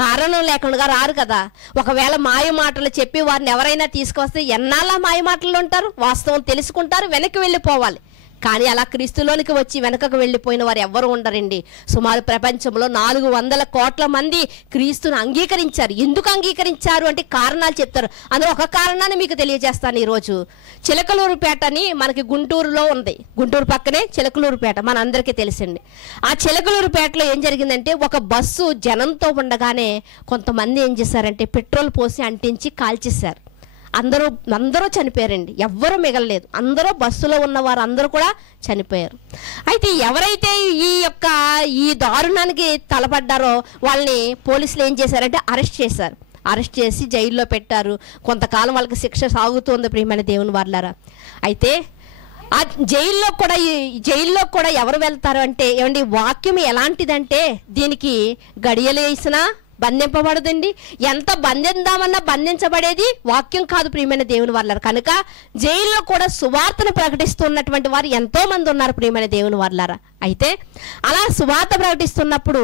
కారణం లేకుండా రారు కదా. ఒకవేళ మాయ మాటలు చెప్పి వారిని ఎవరైనా తీసుకొస్తే ఎన్నాళ్ళ మాయ మాటలు ఉంటారు, వాస్తవం తెలుసుకుంటారు, వెనక్కి వెళ్ళిపోవాలి. కానీ అలా క్రీస్తులోనికి వచ్చి వెనకకు వెళ్ళిపోయిన వారు ఎవ్వరు ఉండరండి. సుమారు ప్రపంచంలో 400 కోట్ల మంది క్రీస్తును అంగీకరించారు. ఎందుకు అంగీకరించారు అంటే కారణాలు చెప్తారు. అందులో ఒక కారణాన్ని మీకు తెలియజేస్తాను. ఈరోజు చిలకలూరుపేట అని మనకి గుంటూరులో ఉంది, గుంటూరు పక్కనే చిలకలూరుపేట మన అందరికీ తెలిసింది. ఆ చిలకలూరుపేటలో ఏం జరిగిందంటే, ఒక బస్సు జనంతో ఉండగానే కొంతమంది ఏం చేశారంటే పెట్రోల్ పోసి అంటించి కాల్చేశారు. అందరూ చనిపోయారండి, ఎవ్వరూ మిగలలేదు. అందరూ బస్సులో ఉన్న వారు అందరూ కూడా చనిపోయారు. అయితే ఎవరైతే ఈ దారుణానికి తలపడ్డారో వాళ్ళని పోలీసులు ఏం చేశారంటే అరెస్ట్ చేశారు. అరెస్ట్ చేసి జైల్లో పెట్టారు. కొంతకాలం వాళ్ళకి శిక్ష సాగుతుంది ప్రియమైన దేవుని వాళ్ళారా. అయితే ఆ జైల్లో కూడా ఎవరు వెళ్తారు అంటే, ఏమండి వాక్యం ఎలాంటిదంటే దీనికి గడియలు వేసినా బంధింపబడదండి. ఎంత బంధిద్దామన్నా బంధించబడేది వాక్యం కాదు ప్రియమైన దేవుని వాళ్ళారు. కనుక జైల్లో కూడా సువార్తను ప్రకటిస్తున్నటువంటి వారు ఎంతో మంది ఉన్నారు ప్రియమైన దేవుని వాళ్ళారా. అయితే అలా సువార్త ప్రకటిస్తున్నప్పుడు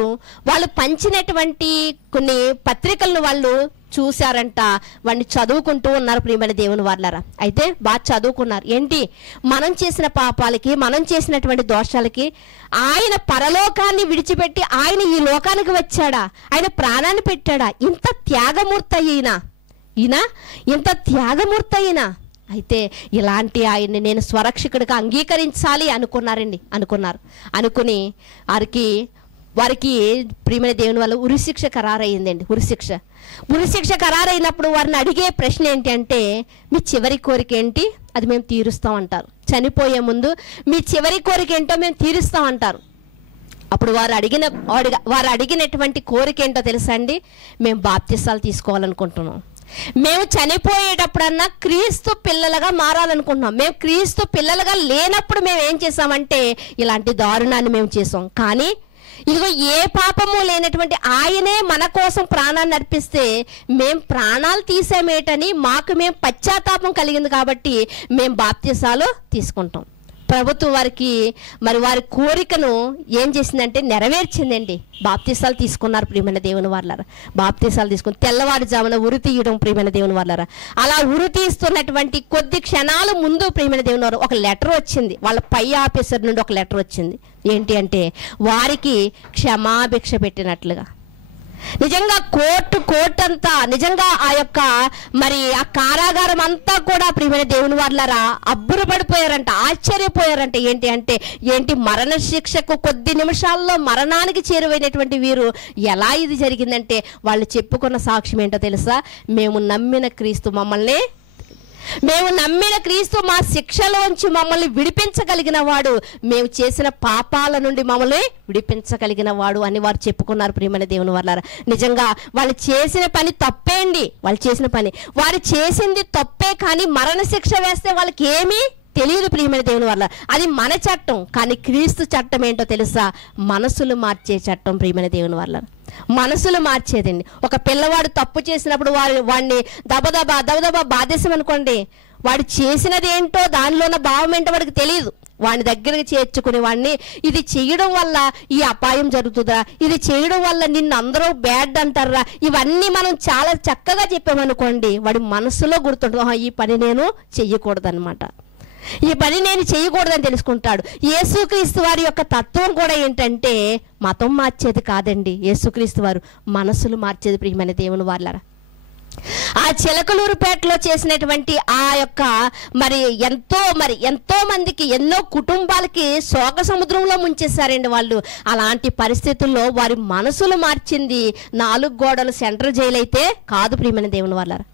వాళ్ళు పంచినటువంటి కొన్ని పత్రికలను వాళ్ళు చూశారంట, వాడిని చదువుకుంటూ ఉన్నారు ప్రియమైన దేవుని వాళ్ళారా. అయితే బాగా చదువుకున్నారు. ఏంటి, మనం చేసిన పాపాలకి, మనం చేసినటువంటి దోషాలకి ఆయన పరలోకాన్ని విడిచిపెట్టి ఆయన ఈ లోకానికి వచ్చాడా, ఆయన ప్రాణాన్ని పెట్టాడా, ఇంత త్యాగమూర్తి అయినా అయితే ఇలాంటి ఆయన్ని నేను స్వరక్షకుడిగా అంగీకరించాలి అనుకుని వారికి ప్రియమైన దేవుని వల్ల ఉరిశిక్ష ఖరారయ్యిందండి. ఉరిశిక్ష ఖరారైనప్పుడు వారిని అడిగే ప్రశ్న ఏంటి అంటే, మీ చివరి కోరిక ఏంటి? అది మేము తీరుస్తాం అంటారు. చనిపోయే ముందు మీ చివరి కోరిక ఏంటో మేము తీరుస్తాం అంటారు. అప్పుడు వారు అడిగినటువంటి కోరిక ఏంటో తెలుసా అండి? మేము బాప్తిసాలు తీసుకోవాలనుకుంటున్నాం, మేము చనిపోయేటప్పుడన్నా క్రీస్తు పిల్లలుగా మారాలనుకుంటున్నాం. మేము క్రీస్తు పిల్లలుగా లేనప్పుడు మేము ఏం చేసామంటే ఇలాంటి దారుణాన్ని మేము చేసాం. కానీ ఇదిగో ఏ పాపము లేనటువంటి ఆయనే మన కోసం ప్రాణాన్ని అర్పిస్తే మేము ప్రాణాలు తీసేమేటని మాకు మేము పశ్చాత్తాపం కలిగింది కాబట్టి మేము బాప్తిసాలు తీసుకుంటాం. ప్రభుత్వం వారి కోరికను ఏం చేసిందంటే నెరవేర్చిందండి. బాప్తిసాలు తీసుకున్నారు ప్రియమైన దేవుని వాళ్ళారా. బాప్తిసాలు తీసుకుని తెల్లవారుజామున ఉరి తీయడం ప్రియమైన దేవుని వాళ్ళారా. అలా ఉరి తీస్తున్నటువంటి కొద్ది క్షణాలు ముందు ప్రియమైన దేవుని వారు ఒక లెటర్ వచ్చింది. వాళ్ళ పై ఆఫీసర్ నుండి ఒక లెటర్ వచ్చింది. ఏంటి అంటే వారికి క్షమాభిక్ష పెట్టినట్లుగా. నిజంగా కోర్టు అంతా నిజంగా ఆ కారాగారం అంతా కూడా ప్రియమైన దేవుని వాళ్ళారా అబ్బురపడిపోయారంట, ఆశ్చర్యపోయారంట. ఏంటి మరణ శిక్షకు కొద్ది నిమిషాల్లో మరణానికి చేరువైనటువంటి వీరు ఎలా ఇది జరిగిందంటే వాళ్ళు చెప్పుకున్న సాక్ష్యం ఏంటో తెలుసా? మేము నమ్మిన క్రీస్తు మా శిక్షలోంచి మమ్మల్ని విడిపించగలిగిన వాడు, మేము చేసిన పాపాల నుండి మమ్మల్ని విడిపించగలిగిన వాడు అని వారు చెప్పుకున్నారు ప్రియమైన దేవుని వాళ్ళారా. నిజంగా వాళ్ళు చేసిన పని తప్పే అండి. వారు చేసింది తప్పే, కానీ మరణ శిక్ష వేస్తే వాళ్ళకి ఏమీ తెలియదు ప్రియమైన దేవుని వల్ల. అది మన చట్టం. కానీ క్రీస్తు చట్టం ఏంటో తెలుసా? మనసులు మార్చే చట్టం ప్రియమైన దేవుని వల్ల. మనసులు మార్చేదండి. ఒక పిల్లవాడు తప్పు చేసినప్పుడు వాడిని దబదబా బాధేసామనుకోండి, వాడు చేసినది ఏంటో దానిలో ఉన్న భావం ఏంటో వాడికి తెలియదు. వాడిని దగ్గరికి చేర్చుకుని వాడిని ఇది చేయడం వల్ల ఈ అపాయం జరుగుతుందా, ఇది చేయడం వల్ల నిన్ను అందరూ బ్యాడ్ అంటారా, ఇవన్నీ మనం చాలా చక్కగా చెప్పామనుకోండి, వాడి మనసులో గుర్తుంటుంది, ఈ పని నేను చెయ్యకూడదన్నమాట, ఈ పని నేను చేయకూడదని తెలుసుకుంటాడు. యేసుక్రీస్తు వారి యొక్క తత్వం కూడా ఏంటంటే మతం మార్చేది కాదండి. యేసుక్రీస్తు వారు మనసులు మార్చేది ప్రియమైన దేవుని వాళ్ళారా. ఆ చిలకలూరుపేటలో చేసినటువంటి ఎంతో మందికి, ఎన్నో కుటుంబాలకి శోక సముద్రంలో ముంచేశారండి వాళ్ళు. అలాంటి పరిస్థితుల్లో వారి మనసులు మార్చింది 4 గోడలు సెంట్రల్ జైలు అయితే కాదు ప్రియమైన దేవుని వాళ్ళారా.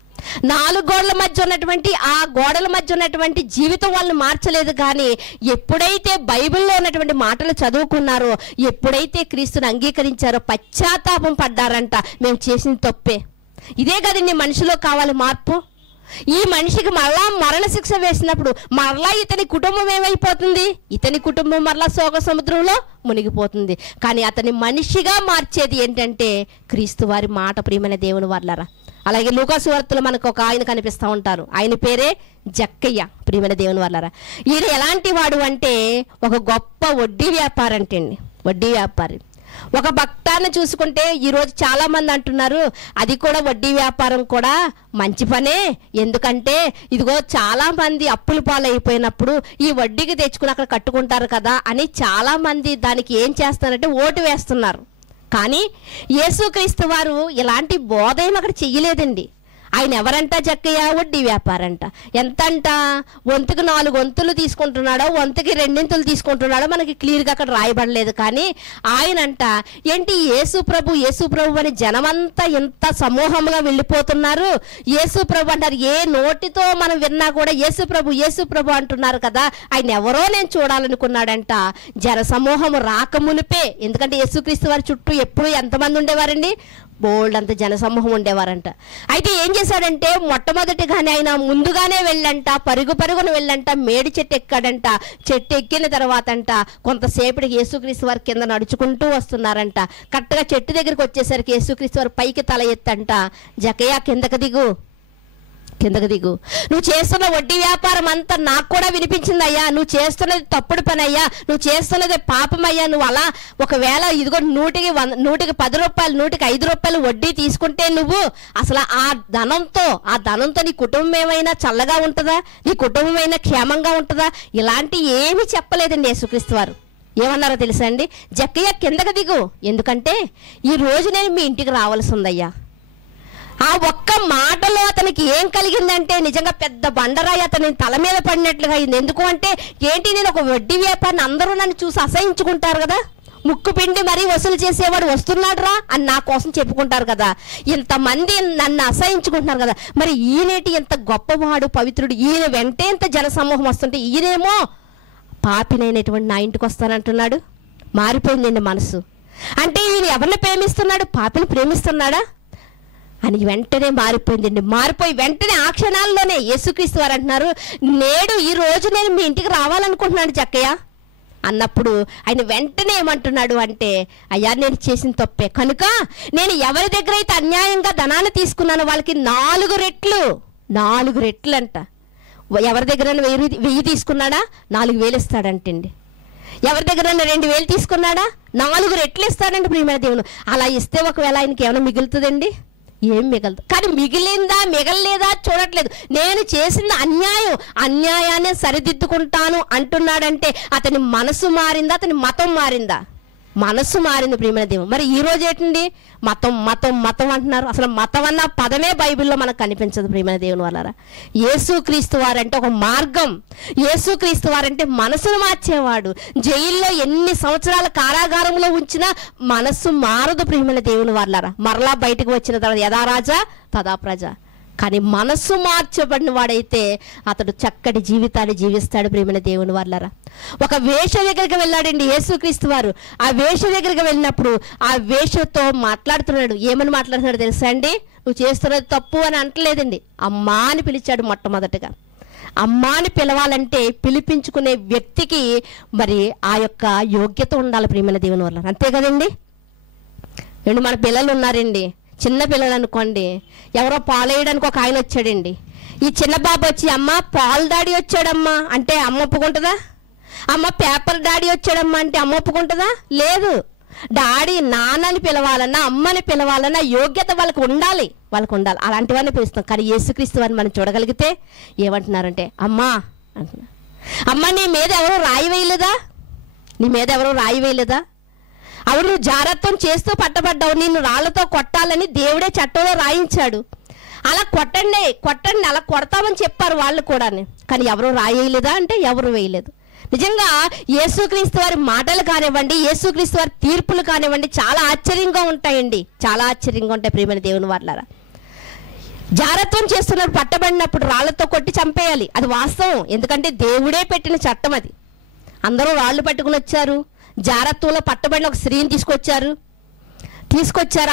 4 గోడల మధ్య ఉన్నటువంటి ఆ గోడల మధ్య ఉన్నటువంటి జీవితం వాళ్ళని మార్చలేదు. కానీ ఎప్పుడైతే బైబిల్లో ఉన్నటువంటి మాటలు చదువుకున్నారో, ఎప్పుడైతే క్రీస్తుని అంగీకరించారో, పశ్చాత్తాపం పడ్డారంట. మేము చేసిన తప్పే ఇదే కదండి మనిషిలో కావాలి మార్పు. ఈ మనిషికి మరలా మరణ శిక్ష వేసినప్పుడు మరలా ఇతని కుటుంబం ఏమైపోతుంది? ఇతని కుటుంబం మరలా శోక సముద్రంలో మునిగిపోతుంది. కానీ అతని మనిషిగా మార్చేది ఏంటంటే క్రీస్తు వారి మాట ప్రియమైన దేవుని వాళ్ళారా. అలాగే లూకా సువార్తలో మనకు ఒక ఆయన కనిపిస్తూ ఉంటారు. ఆయన పేరే జక్కయ్య ప్రియమైన దేవుని వాళ్ళారా. ఈయన ఎలాంటి వాడు అంటే ఒక గొప్ప వడ్డీ వ్యాపారి. ఒక భక్తాన్ని చూసుకుంటే ఈరోజు చాలా మంది అంటున్నారు అది కూడా వడ్డీ వ్యాపారం కూడా మంచి పనే, ఎందుకంటే ఇదిగో చాలా మంది అప్పుల పాలైపోయినప్పుడు ఈ వడ్డీకి తెచ్చుకుని అక్కడ కట్టుకుంటారు కదా అని చాలా మంది దానికి ఏం చేస్తారంటే ఓటు వేస్తున్నారు. కానీ యేసుక్రీస్తు వారు ఇలాంటి బోధ ఏమి అక్కడ చెయ్యలేదండి. ఆయన ఎవరంట? జక్కయ్య వడ్డీ వ్యాపారంట. ఎంతంట? వంతుకి 4 వంతులు తీసుకుంటున్నాడో, వంతుకి 2 తీసుకుంటున్నాడో మనకి క్లియర్గా అక్కడ రాయబడలేదు. కానీ ఆయనంట ఏంటి యేసు ప్రభు అని జనమంతా ఎంత సమూహంగా వెళ్ళిపోతున్నారు. యేసు ప్రభు అంటారు. ఏ నోటితో మనం విన్నా కూడా యేసు ప్రభు అంటున్నారు కదా. ఆయన ఎవరో నేను చూడాలనుకున్నాడంట. జన సమూహం రాకమునిపే, ఎందుకంటే యేసుక్రీస్తు వారి చుట్టూ ఎప్పుడు ఎంతమంది ఉండేవారండి? బోల్డ్ అంత జనసమూహం ఉండేవారంట. అయితే ఏం చేశాడంటే మొట్టమొదటిగానే ఆయన ముందుగానే వెళ్ళంట, పరుగున వెళ్ళంట, మేడి చెట్టు ఎక్కాడంట. చెట్టు ఎక్కిన తర్వాత అంట కొంతసేపటికి యేసుక్రీస్తు వారి కింద నడుచుకుంటూ వస్తున్నారంట. కరెక్ట్గా చెట్టు దగ్గరికి వచ్చేసరికి యేసుక్రీస్తు వారు పైకి తల ఎత్తంట, జక్కయ్య కిందకి దిగు, నువ్వు చేస్తున్న వడ్డీ వ్యాపారం అంతా నాకు కూడా వినిపించిందయ్యా. నువ్వు చేస్తున్నది తప్పుడు పని అయ్యా, నువ్వు చేస్తున్నది పాపం అయ్యా. నువ్వు అలా ఒకవేళ ఇదిగో 100కి 10 రూపాయలు, 100కి 5 రూపాయలు వడ్డీ తీసుకుంటే నువ్వు అసలు ఆ ధనంతో నీ కుటుంబం ఏమైనా చల్లగా ఉంటుందా? నీ కుటుంబం అయినా క్షేమంగా ఉంటుందా? ఇలాంటి ఏమీ చెప్పలేదండి యేసుక్రీస్తు వారు. ఏమన్నారో తెలుసా అండి? జక్కయ్య కిందకి దిగు, ఎందుకంటే ఈ రోజు నేను మీ ఇంటికి రావాల్సి ఉందయ్యా. ఆ ఒక్క మాటలో అతనికి ఏం కలిగిందంటే నిజంగా పెద్ద బండరాయి అతని తల మీద పడినట్లుగా అయింది. ఎందుకు అంటే ఏంటి, నేను ఒక వడ్డీ వ్యాపారిని, అందరూ నన్ను చూసి అసహించుకుంటారు కదా, ముక్కు పిండి మరీ వసూలు చేసేవాడు వస్తున్నాడు రా అని నా కోసం చెప్పుకుంటారు కదా, ఇంతమంది నన్ను అసహించుకుంటున్నారు కదా, మరి ఈయనేటి ఎంత గొప్పవాడు పవిత్రుడు, ఈయన వెంటే ఇంత జనసమూహం వస్తుంటే ఈయనేమో పాపినైనటువంటి నా ఇంటికి వస్తానంటున్నాడు. మారిపోయిందండి మనసు. అంటే ఈయన ఎవరిని ప్రేమిస్తున్నాడు? పాపిని ప్రేమిస్తున్నాడా అని వెంటనే మారిపోయిందండి. మారిపోయి వెంటనే ఆ క్షణాల్లోనే యేసుక్రీస్తు వారు అంటున్నారు, నేడు ఈ రోజు నేను మీ ఇంటికి రావాలనుకుంటున్నాను జక్కయ్య అన్నప్పుడు ఆయన వెంటనే ఏమంటున్నాడు అంటే, అయ్యా నేను చేసిన తప్పే కనుక నేను ఎవరి దగ్గర అయితే అన్యాయంగా ధనాన్ని తీసుకున్నానో వాళ్ళకి 4 రెట్లు అంట. ఎవరి దగ్గర 1000 తీసుకున్నాడా 4000 ఇస్తాడంటండి. ఎవరి దగ్గర 2000 తీసుకున్నాడా 4 రెట్లు ఇస్తాడండి ప్రియమైన దేవుడు. అలా ఇస్తే ఒకవేళ ఆయనకి ఏమైనా మిగులుతుందండి? ఏం మిగలదు. కానీ మిగిలిందా మిగలలేదా చూడట్లేదు. నేను చేసిన అన్యాయాన్ని సరిదిద్దుకుంటాను అంటున్నాడంటే అతని మనసు మారిందా, అతని మతం మారిందా? మనసు మారింది ప్రియమైన దేవుడు. మరి ఈ రోజు ఏంటండి మతం అంటున్నారు. అసలు మతం అన్న పదమే బైబిల్లో మనకు కనిపించదు ప్రియమైన దేవుని వాళ్ళారా. యేసుక్రీస్తు వారంటే ఒక మార్గం. యేసుక్రీస్తు వారంటే మనసును మార్చేవాడు. జైల్లో ఎన్ని సంవత్సరాల కారాగారంలో ఉంచినా మనసు మారదు ప్రియమైన దేవుని వాళ్ళారా. మరలా బయటకు వచ్చిన తర్వాత యథా రాజా తదా ప్రజ. కానీ మనస్సు మార్చబడిన వాడైతే అతడు చక్కటి జీవితాన్ని జీవిస్తాడు ప్రియమైన దేవుని వాళ్ళారా. ఒక వేష దగ్గరికి వెళ్ళాడండి యేసుక్రీస్తు వారు. ఆ వేష దగ్గరికి వెళ్ళినప్పుడు ఆ వేషతో మాట్లాడుతున్నాడు. ఏమని మాట్లాడుతున్నాడు తెలుసా అండి? నువ్వు చేస్తున్నది తప్పు అని అంటలేదండి, అమ్మా అని పిలిచాడు. మొట్టమొదటిగా అమ్మా అని పిలవాలంటే పిలిపించుకునే వ్యక్తికి మరి ఆ యొక్క యోగ్యత ఉండాలి ప్రియమైన దేవుని వాళ్ళారా. అంతే కదండి. మన పిల్లలు ఉన్నారండి, చిన్న పిల్లలు అనుకోండి, ఎవరో పాలేయడానికి ఒక ఆయన వచ్చాడండి. ఈ చిన్న బాబు వచ్చి అమ్మ పాలు డాడీ వచ్చాడమ్మా అంటే అమ్మ ఒప్పుకుంటుందా? అమ్మ పేపర్ డాడీ వచ్చాడమ్మా అంటే అమ్మ ఒప్పుకుంటుందా? లేదు. డాడీ నాన్నని పిలవాలన్నా అమ్మని పిలవాలన్నా యోగ్యత వాళ్ళకు ఉండాలి. అలాంటివన్నీ పిలుస్తాం. కానీ యేసుక్రీస్తు వారిని మనం చూడగలిగితే ఏమంటున్నారంటే అమ్మా అంటున్నారు. అమ్మ నీ మీద ఎవరో రాయి వేయలేదా? అవును, నువ్వు జాగ్రత్తం చేస్తూ పట్టబడ్డావు, నిన్ను రాళ్లతో కొట్టాలని దేవుడే చట్టంలో రాయించాడు. అలా కొట్టండి అలా కొడతామని చెప్పారు వాళ్ళు కూడా. కానీ ఎవరు రాయలేదా అంటే ఎవరు వేయలేదు. నిజంగా యేసుక్రీస్తు వారి మాటలు కానివ్వండి, యేసుక్రీస్తు వారి తీర్పులు కానివ్వండి చాలా ఆశ్చర్యంగా ఉంటాయండి. చాలా ఆశ్చర్యంగా ఉంటాయి ప్రియమైన దేవుని వాళ్ళారా. జాగ్రత్తం చేస్తున్నప్పుడు పట్టబడినప్పుడు రాళ్లతో కొట్టి చంపేయాలి, అది వాస్తవం. ఎందుకంటే దేవుడే పెట్టిన చట్టం అది. అందరూ రాళ్ళు పట్టుకుని వచ్చారు. జారత్వంలో పట్టబడిన ఒక స్త్రీని తీసుకొచ్చారు.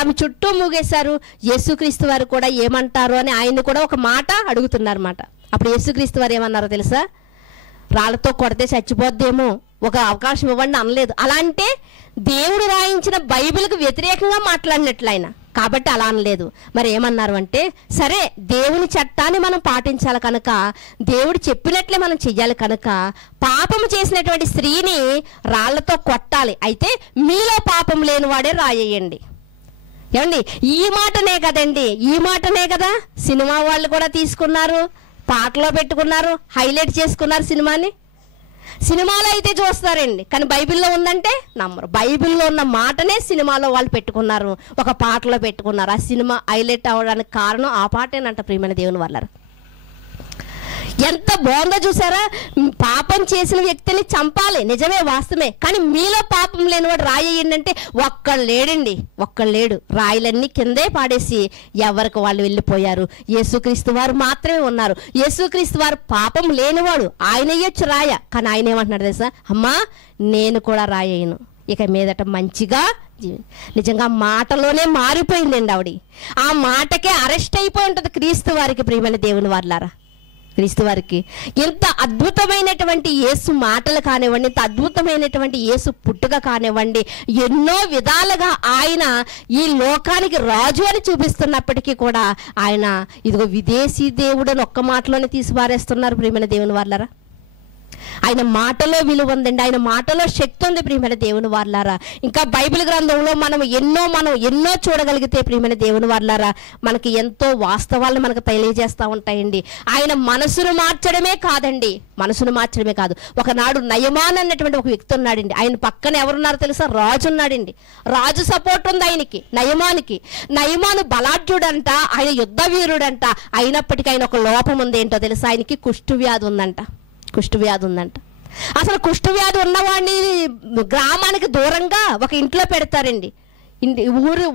ఆమె చుట్టూ మూగేశారు. యేసుక్రీస్తు వారు కూడా ఏమంటారు అని ఆయన్ని కూడా ఒక మాట అడుగుతున్నారన్నమాట. అప్పుడు యేసుక్రీస్తు వారు ఏమన్నారో తెలుసా? రాళ్ళతో కొడితే చచ్చిపోద్దేమో, ఒక అవకాశం ఇవ్వండి అనలేదు. అలా అంటే దేవుడు రాయించిన బైబిల్కి వ్యతిరేకంగా మాట్లాడినట్లు ఆయన, కాబట్టి అలా అనలేదు. మరి ఏమన్నారు అంటే, సరే దేవుని చట్టాన్ని మనం పాటించాలి కనుక, దేవుడు చెప్పినట్లే మనం చెయ్యాలి కనుక పాపము చేసినటువంటి స్త్రీని రాళ్లతో కొట్టాలి. అయితే మీలో పాపం లేని వాడే రాయేయండి. ఏమండి, ఈ మాటనే కదా సినిమా వాళ్ళు కూడా తీసుకున్నారు, పాటలో పెట్టుకున్నారు, హైలైట్ చేసుకున్నారు సినిమాని. సినిమాలో అయితే చూస్తారండి, కానీ బైబిల్లో ఉందంటే నమ్మరు. బైబిల్లో ఉన్న మాటనే సినిమాలో వాళ్ళు పెట్టుకున్నారు, ఒక పాటలో పెట్టుకున్నారు. ఆ సినిమా హైలైట్ అవ్వడానికి కారణం ఆ పాటేనంట ప్రియమైన దేవుని వాళ్ళారు. ఎంత బాగుందో చూసారా? పాపం చేసిన వ్యక్తిని చంపాలి, నిజమే, వాస్తవమే. కానీ మీలో పాపం లేనివాడు రాయేయండి అంటే ఒక్కడు లేడు. రాయిలన్నీ కిందే పాడేసి ఎవరికి వాళ్ళు వెళ్ళిపోయారు. యేసుక్రీస్తు వారు మాత్రమే ఉన్నారు. యేసుక్రీస్తు వారు పాపం లేనివాడు, ఆయన ఇయ్యొచ్చు రాయ. కానీ ఆయన ఏమంటున్నాడు తెలుసా? అమ్మా నేను కూడా రాయను, ఇక మీదట మంచిగా నిజంగా మాటలోనే మారిపోయిందండి ఆవిడ. ఆ మాటకే అరెస్ట్ అయిపోయి ఉంటుంది క్రీస్తు వారికి ప్రియమైన దేవుని వాళ్ళారా. క్రీస్తు వారికి ఎంత అద్భుతమైనటువంటి యేసు మాటలు కానివ్వండి, ఇంత అద్భుతమైనటువంటి యేసు పుట్టుక కానివ్వండి, ఎన్నో విధాలుగా ఆయన ఈ లోకానికి రాజు అని చూపిస్తున్నప్పటికీ కూడా ఆయన ఇదిగో విదేశీ దేవుడు అని ఒక్క మాటలోనే తీసి పారేస్తున్నారు ప్రియమైన దేవుని వాళ్ళారా. ఆయన మాటలో విలువ ఉందండి, ఆయన మాటలో శక్తి ఉంది ప్రియమైన దేవుని వాళ్ళారా. ఇంకా బైబిల్ గ్రంథంలో మనం ఎన్నో చూడగలిగితే ప్రియమైన దేవుని వాళ్ళారా, మనకి ఎంతో వాస్తవాలను మనకు తెలియజేస్తూ ఉంటాయండి. ఆయన మనసును మార్చడమే కాదు. ఒకనాడు నయమాన్ అన్నటువంటి ఒక వ్యక్తి ఉన్నాడండి. ఆయన పక్కన ఎవరున్నారు తెలుసా? రాజు ఉన్నాడండి. రాజు సపోర్ట్ ఉంది ఆయనకి, నయమాను బలాఢ్యుడంట, ఆయన యుద్ధ వీరుడంట. అయినప్పటికీ ఆయన ఒక లోపం ఉంది, ఏంటో తెలుసా? ఆయనకి కుష్ఠవ్యాధి ఉందంట. అసలు కుష్ఠవ్యాధి ఉన్నవాడిని గ్రామానికి దూరంగా ఒక ఇంట్లో పెడతారండి.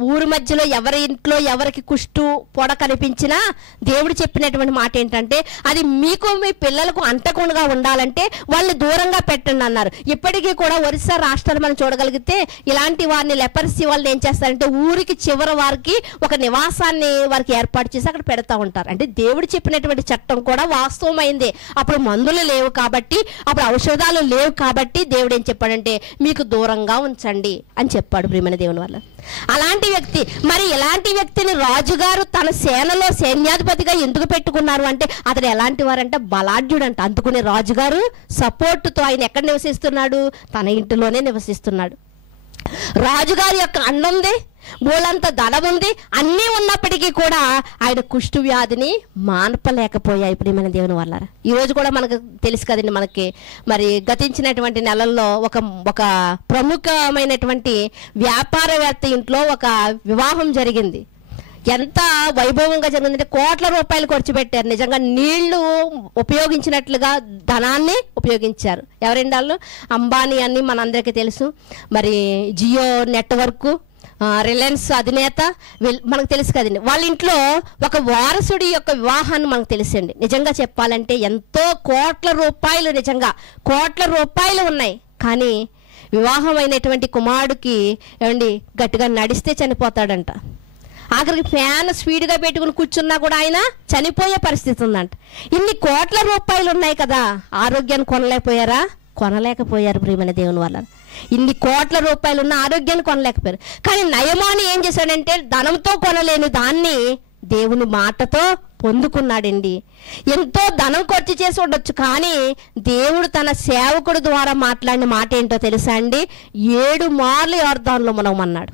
ఊరు మధ్యలో ఎవరి ఇంట్లో ఎవరికి కుష్టు పొడ కనిపించినా దేవుడు చెప్పినటువంటి మాట ఏంటంటే, అది మీకు మీ పిల్లలకు అంటకుండా ఉండాలంటే వాళ్ళని దూరంగా పెట్టండి అన్నారు. ఇప్పటికీ కూడా ఒరిస్సా రాష్ట్రాలు మనం చూడగలిగితే ఇలాంటి వారిని, లెపర్సీ వాళ్ళని ఏం చేస్తారంటే ఊరికి చివరి వారికి ఒక నివాసాన్ని వారికి ఏర్పాటు చేసి అక్కడ పెడతా ఉంటారు. అంటే దేవుడు చెప్పినటువంటి చట్టం కూడా వాస్తవమైందే. అప్పుడు మందులు లేవు కాబట్టి, అప్పుడు ఔషధాలు లేవు కాబట్టి దేవుడు ఏం చెప్పాడంటే మీకు దూరంగా ఉంచండి అని చెప్పాడు ప్రియమైన దేవుని వల్ల. అలాంటి వ్యక్తి, మరి ఎలాంటి వ్యక్తిని రాజుగారు తన సేనలో సైన్యాధిపతిగా ఎందుకు పెట్టుకున్నారు అంటే, అతడు ఎలాంటి వారంటే బలాఢ్యుడు అంట. అందుకునే రాజుగారు సపోర్టుతో ఆయన ఎక్కడ నివసిస్తున్నాడు? తన ఇంటిలోనే నివసిస్తున్నాడు. రాజుగారి యొక్క అన్నుంది, బోలంత ధనం ఉంది, అన్నీ ఉన్నప్పటికీ కూడా ఆయన కుష్టు వ్యాధిని మాన్పలేకపోయాయి ప్రియమైన దేవుని వల్ల. ఈరోజు కూడా మనకు తెలుసు కదండి, మనకి మరి గతించినటువంటి నెలల్లో ఒక ప్రముఖమైనటువంటి వ్యాపారవేత్త ఇంట్లో ఒక వివాహం జరిగింది. ఎంత వైభవంగా జరిగిందంటే కోట్ల రూపాయలు ఖర్చు పెట్టారు. నిజంగా నీళ్లు ఉపయోగించినట్లుగా ధనాన్ని ఉపయోగించారు. ఎవరండి వాళ్ళు? అంబానీ అని మనందరికీ తెలుసు. మరి జియో నెట్వర్క్, రిలయన్స్ అధినేత మనకు తెలుసు కదండి. వాళ్ళ ఇంట్లో ఒక వారసుడి యొక్క వివాహాన్ని మనకు తెలుసండి. నిజంగా చెప్పాలంటే ఎంతో కోట్ల రూపాయలు, నిజంగా కోట్ల రూపాయలు ఉన్నాయి. కానీ వివాహం అయినటువంటి కుమారుడికి ఏమండి గట్టిగా నడిస్తే చనిపోతాడంట. ఆఖరికి ఫ్యాన్ స్పీడ్గా పెట్టుకుని కూర్చున్నా కూడా ఆయన చనిపోయే పరిస్థితి ఉందంట. ఇన్ని కోట్ల రూపాయలు ఉన్నాయి కదా, ఆరోగ్యాన్ని కొనలేకపోయారా? కొనలేకపోయారు ప్రియమైన దేవుని వల్ల. ఇన్ని కోట్ల రూపాయలు ఉన్న ఆరోగ్యాన్ని కొనలేకపోయారు. కానీ నయమాని ఏం చేశాడంటే ధనంతో కొనలేని దాన్ని దేవుని మాటతో పొందుకున్నాడండి. ఎంతో ధనం ఖర్చు చేసి ఉండొచ్చు, కానీ దేవుడు తన సేవకుడు ద్వారా మాట్లాడిన మాట ఏంటో తెలుసా అండి? 7 మార్లు యోర్దానులో మునగమన్నాడు.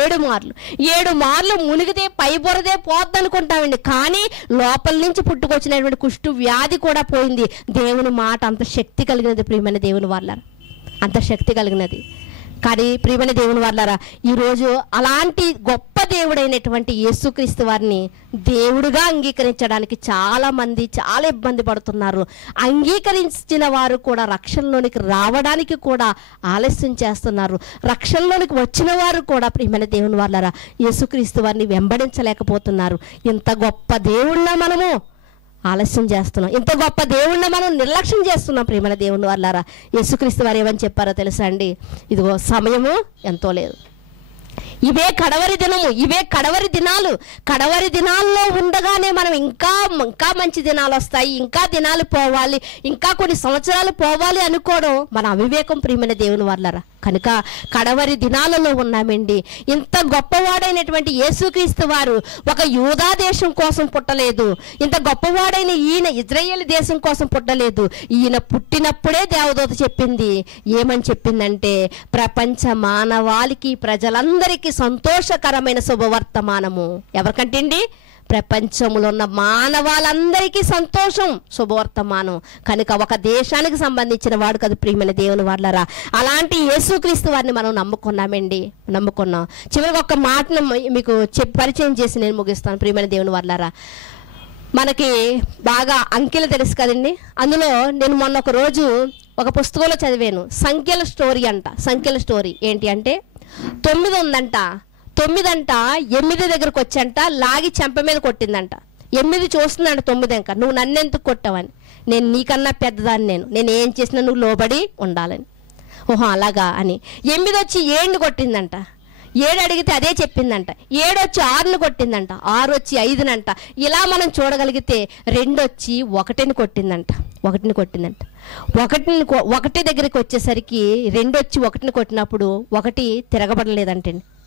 7 మార్లు మునిగితే పై బొరదే పోద్ది అనుకుంటామండి, కానీ లోపల నుంచి పుట్టుకొచ్చినటువంటి కుష్టు వ్యాధి కూడా పోయింది. దేవుని మాట అంత శక్తి కలిగినది ప్రియమైన దేవుని వాళ్ళ, అంత శక్తి కలిగినది. కానీ ప్రియమైన దేవుని వాళ్ళారా, ఈరోజు అలాంటి గొప్ప దేవుడైనటువంటి యేసుక్రీస్తు వారిని దేవుడుగా అంగీకరించడానికి చాలామంది చాలా ఇబ్బంది పడుతున్నారు. అంగీకరించిన వారు కూడా రక్షణలోనికి రావడానికి కూడా ఆలస్యం చేస్తున్నారు. రక్షణలోనికి వచ్చిన వారు కూడా ప్రియమైన దేవుని వాళ్ళారా యేసుక్రీస్తు వారిని వెంబడించలేకపోతున్నారు. ఇంత గొప్ప దేవుడిలా మనము ఆలస్యం చేస్తున్నాం, ఇంత గొప్ప దేవుణ్ణి మనం నిర్లక్ష్యం చేస్తున్నాం ప్రియమైన దేవుని వాళ్ళారా. యేసుక్రీస్తు వారు ఏమని చెప్పారో తెలుసా అండి? ఇదిగో సమయము ఎంతో లేదు, ఇవే కడవరి దినము, ఇవే కడవరి దినాలు. కడవరి దినాల్లో ఉండగానే మనం ఇంకా మంచి దినాలు వస్తాయి, ఇంకా దినాలు పోవాలి, ఇంకా కొన్ని సంవత్సరాలు పోవాలి అనుకోవడం మన అవివేకం ప్రియమైన దేవుని వాళ్ళారా. కనుక కడవరి దినాలలో ఉన్నామండి. ఇంత గొప్పవాడైనటువంటి యేసుక్రీస్తు వారు ఒక యూదా దేశం కోసం పుట్టలేదు, ఇంత గొప్పవాడైన ఈయన ఇజ్రాయేల్ దేశం కోసం పుట్టలేదు. ఈయన పుట్టినప్పుడే దేవదూత చెప్పింది, ఏమని చెప్పిందంటే ప్రపంచ మానవాళికి, ప్రజలందరికీ సంతోషకరమైన శుభవర్తమానము. ఎవరికంటే అండి? ప్రపంచంలో ఉన్న మానవాళ్ళందరికీ సంతోషం, శుభవర్తమానం. కనుక ఒక దేశానికి సంబంధించిన వాడు కదా ప్రియమైన దేవుని వాళ్ళారా. అలాంటి యేసుక్రీస్తు వారిని మనం నమ్ముకున్నాం. చివరికి ఒక మాటను మీకు పరిచయం చేసి నేను ముగిస్తాను ప్రియమైన దేవుని వాళ్ళారా. మనకి బాగా అంకెలు తెలుసు కదండి. అందులో నేను మొన్న ఒక రోజు ఒక పుస్తకంలో చదివాను, సంఖ్యల స్టోరీ అంట. సంఖ్యల స్టోరీ ఏంటి అంటే 9 ఉందంట, 8 దగ్గరకు వచ్చంట లాగి చెంప మీద కొట్టిందంట. 8 చూస్తుందంట 9 ఇంకా, నువ్వు నన్నెందుకు కొట్టావని. నేను నీకన్నా పెద్దదాన్ని, నేను ఏం చేసినా నువ్వు లోబడి ఉండాలని. ఓహో అలాగా అని 8 వచ్చి 7ని కొట్టిందంట. 7 అడిగితే అదే చెప్పిందంట. 7 వచ్చి 6ని కొట్టిందంట. 6 వచ్చి 5నంట. ఇలా మనం చూడగలిగితే 2 వచ్చి 1ని కొట్టిందంట. 1 దగ్గరికి వచ్చేసరికి 2 వచ్చి 1ని కొట్టినప్పుడు 1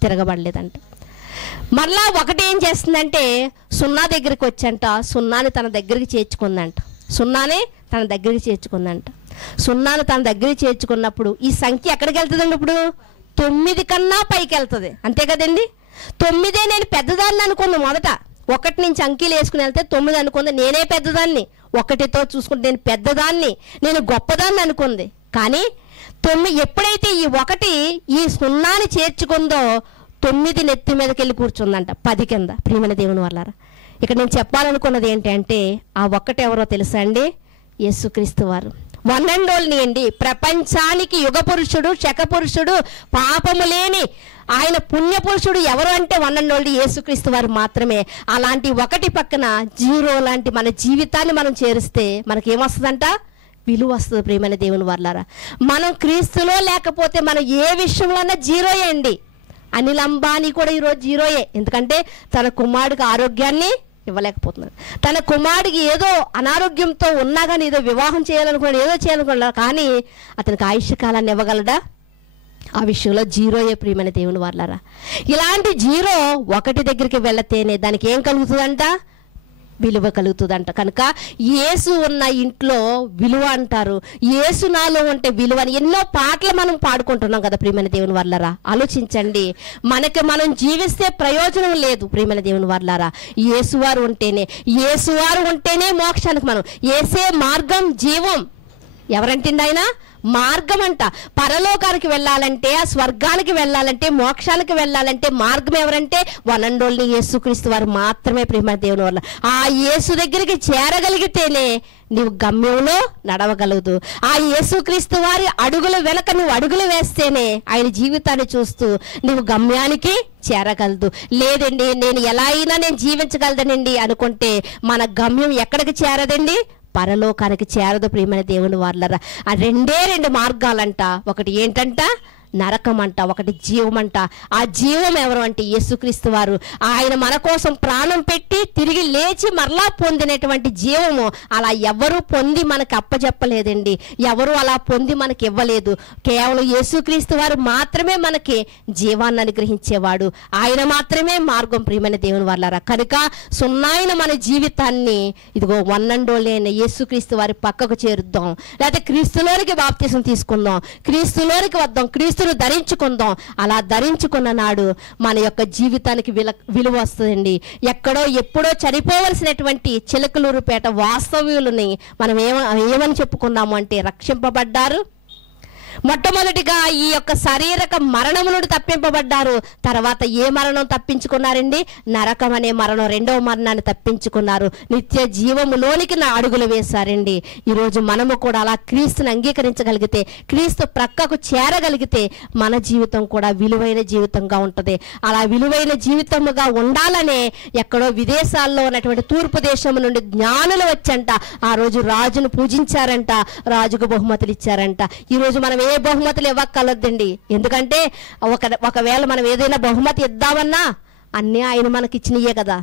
తిరగబడలేదంట. మళ్ళా 1 ఏం చేస్తుందంటే 0 దగ్గరికి వచ్చంట 0ని తన దగ్గరికి చేర్చుకుందంట. 0ని తన దగ్గరికి చేర్చుకున్నప్పుడు ఈ సంఖ్య ఎక్కడికి వెళ్తుందండి? ఇప్పుడు 9 కన్నా పైకి వెళ్తుంది, అంతే కదండి. 9 నేను పెద్దదాన్ని అనుకుంది మొదట. 1 నుంచి అంకీలు వేసుకుని వెళ్తే 9 అనుకుంది, నేనే పెద్దదాన్ని. 1తో చూసుకుంటే నేను పెద్దదాన్ని, నేను గొప్పదాన్ని అనుకుంది. కానీ 9 ఎప్పుడైతే ఈ 1 ఈ 0ని చేర్చుకుందో 9 నెత్తి మీదకి వెళ్ళి కూర్చుందంట 10 కింద. ప్రియమైన దేవుని వాళ్ళారా, ఇక్కడ నేను చెప్పాలనుకున్నది ఏంటంటే ఆ 1 ఎవరో తెలుసా అండి? యేసుక్రీస్తు వారు. వన్ అండ్ ఓన్లీ అండి. ప్రపంచానికి యుగ పురుషుడు, శక పురుషుడు, పాపము లేని ఆయన పుణ్యపురుషుడు ఎవరు అంటే వన్ అండ్ ఓన్లీ యేసుక్రీస్తు వారు మాత్రమే. అలాంటి ఒకటి పక్కన జీరో లాంటి మన జీవితాన్ని మనం చేరిస్తే మనకేమొస్తుందంట? విలువ వస్తుంది. ప్రియమైన దేవుని వారలారా, మనం క్రీస్తులో లేకపోతే మనం ఏ విషయంలోనే జీరోయే అండి. అనిల్ అంబానీ కూడా ఈరోజు జీరోయే. ఎందుకంటే తన కుమారుడికి ఆరోగ్యాన్ని ఇవ్వలేకపోతున్నాడు. తన కుమారుడికి ఏదో అనారోగ్యంతో ఉన్నా కానీ ఏదో వివాహం చేయాలనుకున్నాడు, ఏదో చేయాలనుకున్నాడు, కానీ అతనికి ఆయుష్య కాలాన్ని ఇవ్వగలడా? ఆ విషయంలో జీరోయే. ప్రియమైన దేవుని వారలారా, ఇలాంటి జీరో ఒకటి దగ్గరికి వెళితేనే దానికి ఏం కలుగుతుందంట? విలువ కలుగుతుందంట. కనుక యేసు ఉన్న ఇంట్లో విలువ అంటారు. యేసు నాలో ఉంటే విలువ అని ఎన్నో పాటలు మనం పాడుకుంటున్నాం కదా ప్రియమైన దేవుని వారలారా. ఆలోచించండి, మనకి మనం జీవిస్తే ప్రయోజనం లేదు ప్రియమైన దేవుని వారలారా. యేసువారు ఉంటేనే మోక్షానికి మనం. యేసే మార్గం, జీవం. ఎవరంటండి ఆయన? మార్గం అంట. పరలోకానికి వెళ్ళాలంటే, ఆ స్వర్గానికి వెళ్ళాలంటే, మోక్షానికి వెళ్ళాలంటే మార్గం ఎవరంటే వన్ అండ్ ఓన్లీ యేసుక్రీస్తు వారు మాత్రమే ప్రియమైన దేవుని వల్ల. ఆ యేసు దగ్గరికి చేరగలిగితేనే నీవు గమ్యంలో నడవగలదు. ఆ యేసుక్రీస్తు వారి అడుగుల వెనక నువ్వు అడుగులు వేస్తేనే ఆయన జీవితాన్ని చూస్తూ నువ్వు గమ్యానికి చేరగలదు. లేదండి నేను ఎలా అయినా నేను జీవించగలదనండి అనుకుంటే మన గమ్యం ఎక్కడికి చేరదండి? పరలోకానికి చేరదు ప్రియమైన దేవుని వారలారా. ఆ రెండు మార్గాలంట. ఒకటి ఏంటంట? నరకం అంట, ఒకటి జీవం అంట. ఆ జీవం ఎవరు అంటే యేసుక్రీస్తు వారు. ఆయన మన కోసం ప్రాణం పెట్టి తిరిగి లేచి మరలా పొందినటువంటి జీవము. అలా ఎవరు పొంది మనకు అప్పచెప్పలేదండి, ఎవరు అలా పొంది మనకి ఇవ్వలేదు. కేవలం యేసుక్రీస్తు వారు మాత్రమే మనకి జీవాన్ని అనుగ్రహించేవాడు. ఆయన మాత్రమే మార్గం ప్రియమైన దేవుని వారలారా. కనుక సున్నాయిన మన జీవితాన్ని ఇదిగో వన్ అండ్ ఓన్లీ అయిన యేసుక్రీస్తు వారి పక్కకు చేరుద్దాం. లేకపోతే క్రీస్తులోనికి బాప్తిసం తీసుకుందాం, క్రీస్తులోనికి వద్దాం, క్రీస్తును ధరించుకుందాం. అలా ధరించుకున్న నాడు మన యొక్క జీవితానికి విలువ వస్తుందండి. ఎక్కడో ఎప్పుడో చనిపోవలసినటువంటి చిలకలూరుపేట వాస్తవ్యులని మనం ఏమని చెప్పుకున్నాము అంటే రక్షింపబడ్డారు. మొట్టమొదటిగా ఈ యొక్క శారీరక మరణము నుండి తప్పింపబడ్డారు. తర్వాత ఏ మరణం తప్పించుకున్నారండి? నరకం అనే మరణం, రెండవ మరణాన్ని తప్పించుకున్నారు. నిత్య జీవములోనికి నా అడుగులు వేశారండి. ఈరోజు మనము కూడా అలా క్రీస్తుని అంగీకరించగలిగితే, క్రీస్తు ప్రక్కకు చేరగలిగితే మన జీవితం కూడా విలువైన జీవితంగా ఉంటుంది. అలా విలువైన జీవితముగా ఉండాలనే ఎక్కడో విదేశాల్లో ఉన్నటువంటి తూర్పు దేశం నుండి జ్ఞానులు వచ్చంట. ఆ రోజు రాజును పూజించారంట, రాజుకు బహుమతులు ఇచ్చారంట. ఈరోజు మనం ఏ బహుమతులు ఇవ్వక్కర్లేదండి. ఎందుకంటే ఒకవేళ మనం ఏదైనా బహుమతి ఇద్దామన్నా అన్నీ ఆయన మనకి ఇచ్చినయే కదా.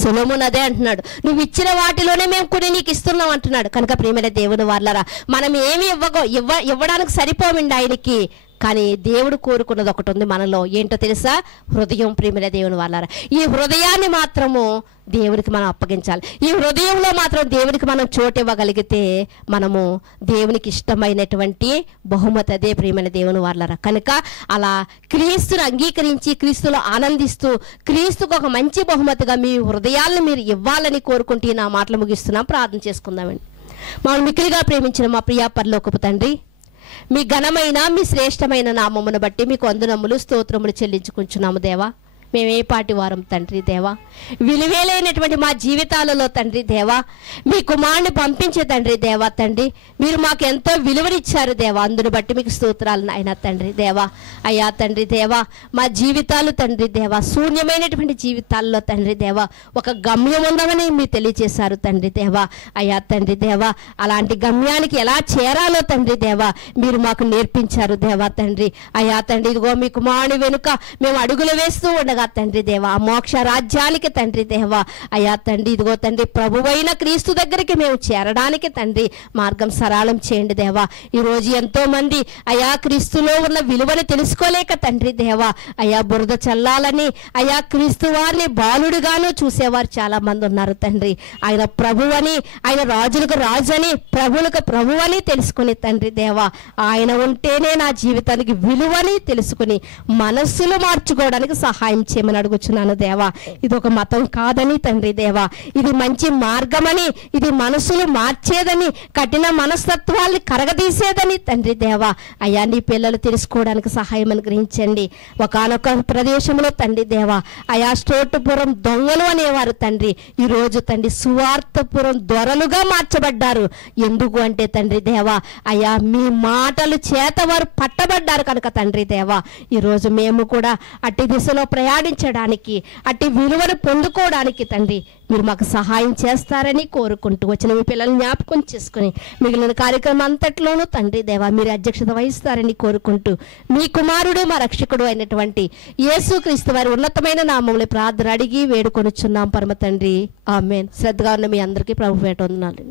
సొలొమోను అదే అంటున్నాడు, నువ్వు ఇచ్చిన వాటిలోనే మేము కొన్ని నీకు ఇస్తున్నాం అంటున్నాడు. కనుక ప్రియమైన దేవుని వారలారా, మనం ఏమి ఇవ్వడానికి సరిపోమండి ఆయనకి. కానీ దేవుడు కోరుకున్నది ఒకటి ఉంది మనలో. ఏంటో తెలుసా? హృదయం. ప్రియమైన దేవుని వారలారా, ఈ హృదయాన్ని మాత్రము దేవునికి మనం అప్పగించాలి. ఈ హృదయంలో మాత్రం దేవునికి మనం చోటు ఇవ్వగలిగితే మనము దేవునికి ఇష్టమైనటువంటి బహుమతి అదే ప్రియమైన దేవుని వారలారా. కనుక అలా క్రీస్తును అంగీకరించి క్రీస్తులో ఆనందిస్తూ క్రీస్తుకు ఒక మంచి బహుమతిగా మీ హృదయాలను మీరు ఇవ్వాలని కోరుకుంటూ నా మాటలు ముగిస్తున్నాం. ప్రార్థన చేసుకుందామండి. మమ్మల్ని మిక్కిలిగా ప్రేమించిన మా ప్రియా పరలోకపు తండ్రి, మీ ఘనమైన మీ శ్రేష్టమైన నామమును బట్టి మీకు వందనములు స్తోత్రములు చెల్లించుకుంటున్నాము దేవా. మేము ఏ పాటి వారం తండ్రి దేవా, విలువేలైనటువంటి మా జీవితాలలో తండ్రి దేవా మీ కుమారుని పంపించే తండ్రి దేవా. తండ్రి మీరు మాకు ఎంతో విలువనిచ్చారు దేవా, అందును బట్టి మీకు స్తోత్రాలు నాయన తండ్రి దేవా. అయ్యా తండ్రి దేవా, మా జీవితాలు తండ్రి దేవా శూన్యమైనటువంటి జీవితాల్లో తండ్రి దేవా ఒక గమ్యం ఉందని మీరు తెలియజేశారు తండ్రి దేవా. అయ్యా తండ్రి దేవా, అలాంటి గమ్యానికి ఎలా చేరాలో తండ్రి దేవా మీరు మాకు నేర్పించారు దేవా తండ్రి. అయ్యా తండ్రి ఇదిగో మీ కుమారుని వెనుక మేము అడుగులు వేస్తూ ఉండగా తండ్రి దేవా ఆ మోక్ష రాజ్యానికి తండ్రి దేవా అయ్యా తండ్రి ఇదిగో తండ్రి ప్రభువైన క్రీస్తు దగ్గరికి మేము చేరడానికి తండ్రి మార్గం సరళం చేయండి దేవా. ఈరోజు ఎంతో మంది అయ్యా క్రీస్తులో ఉన్న విలువని తెలుసుకోలేక తండ్రి దేవా అయ్యా బురద చల్లాలని అయ్యా క్రీస్తు వారిని బాలుడుగాను చూసేవారు చాలా మంది ఉన్నారు తండ్రి. ఆయన ప్రభువని, ఆయన రాజులకు రాజు అని, ప్రభువులకు ప్రభు అని తెలుసుకుని తండ్రి దేవా ఆయన ఉంటేనే నా జీవితానికి విలువని తెలుసుకుని మనస్సులు మార్చుకోవడానికి సహాయం దయచేయమని అడుగుచున్నాను దేవా. ఇది ఒక మతం కాదని తండ్రి దేవా, ఇది మంచి మార్గమని, ఇది మనసులు మార్చేదని, కఠిన మనస్తత్వాల్ని కరగదీసేదని తండ్రి దేవా. అయ్యా నీ పిల్లలు తెలుసుకోవడానికి సహాయం అనుగ్రహించండి. ఒకానొక ప్రదేశంలో తండ్రి దేవా అయా స్టోటుపురం దొంగలు అనేవారు తండ్రి, ఈరోజు తండ్రి సువార్తపురం దొరలుగా మార్చబడ్డారు. ఎందుకు అంటే తండ్రి దేవా అయ్యా మీ మాటలు చేత వారు పట్టబడ్డారు కనుక తండ్రి దేవా, ఈరోజు మేము కూడా అట్టి దిశలో ప్రయాణించడానికి, అట్టి విలువను పొందుకోవడానికి తండ్రి మీరు మాకు సహాయం చేస్తారని కోరుకుంటూ వచ్చిన మీ పిల్లల్ని జ్ఞాపకం చేసుకుని మిగిలిన కార్యక్రమం అంతట్లోనూ తండ్రి దేవా మీరు అధ్యక్షత వహిస్తారని కోరుకుంటూ మీ కుమారుడు మా రక్షకుడు అయినటువంటి యేసుక్రీస్తు వారి ఉన్నతమైన నామములో ప్రార్థన అడిగి వేడుకొనుచున్నాం పరమ తండ్రి, ఆమేన్. శ్రద్ధగా ఉన్న మీ అందరికీ ప్రభు పేట వందనాలు.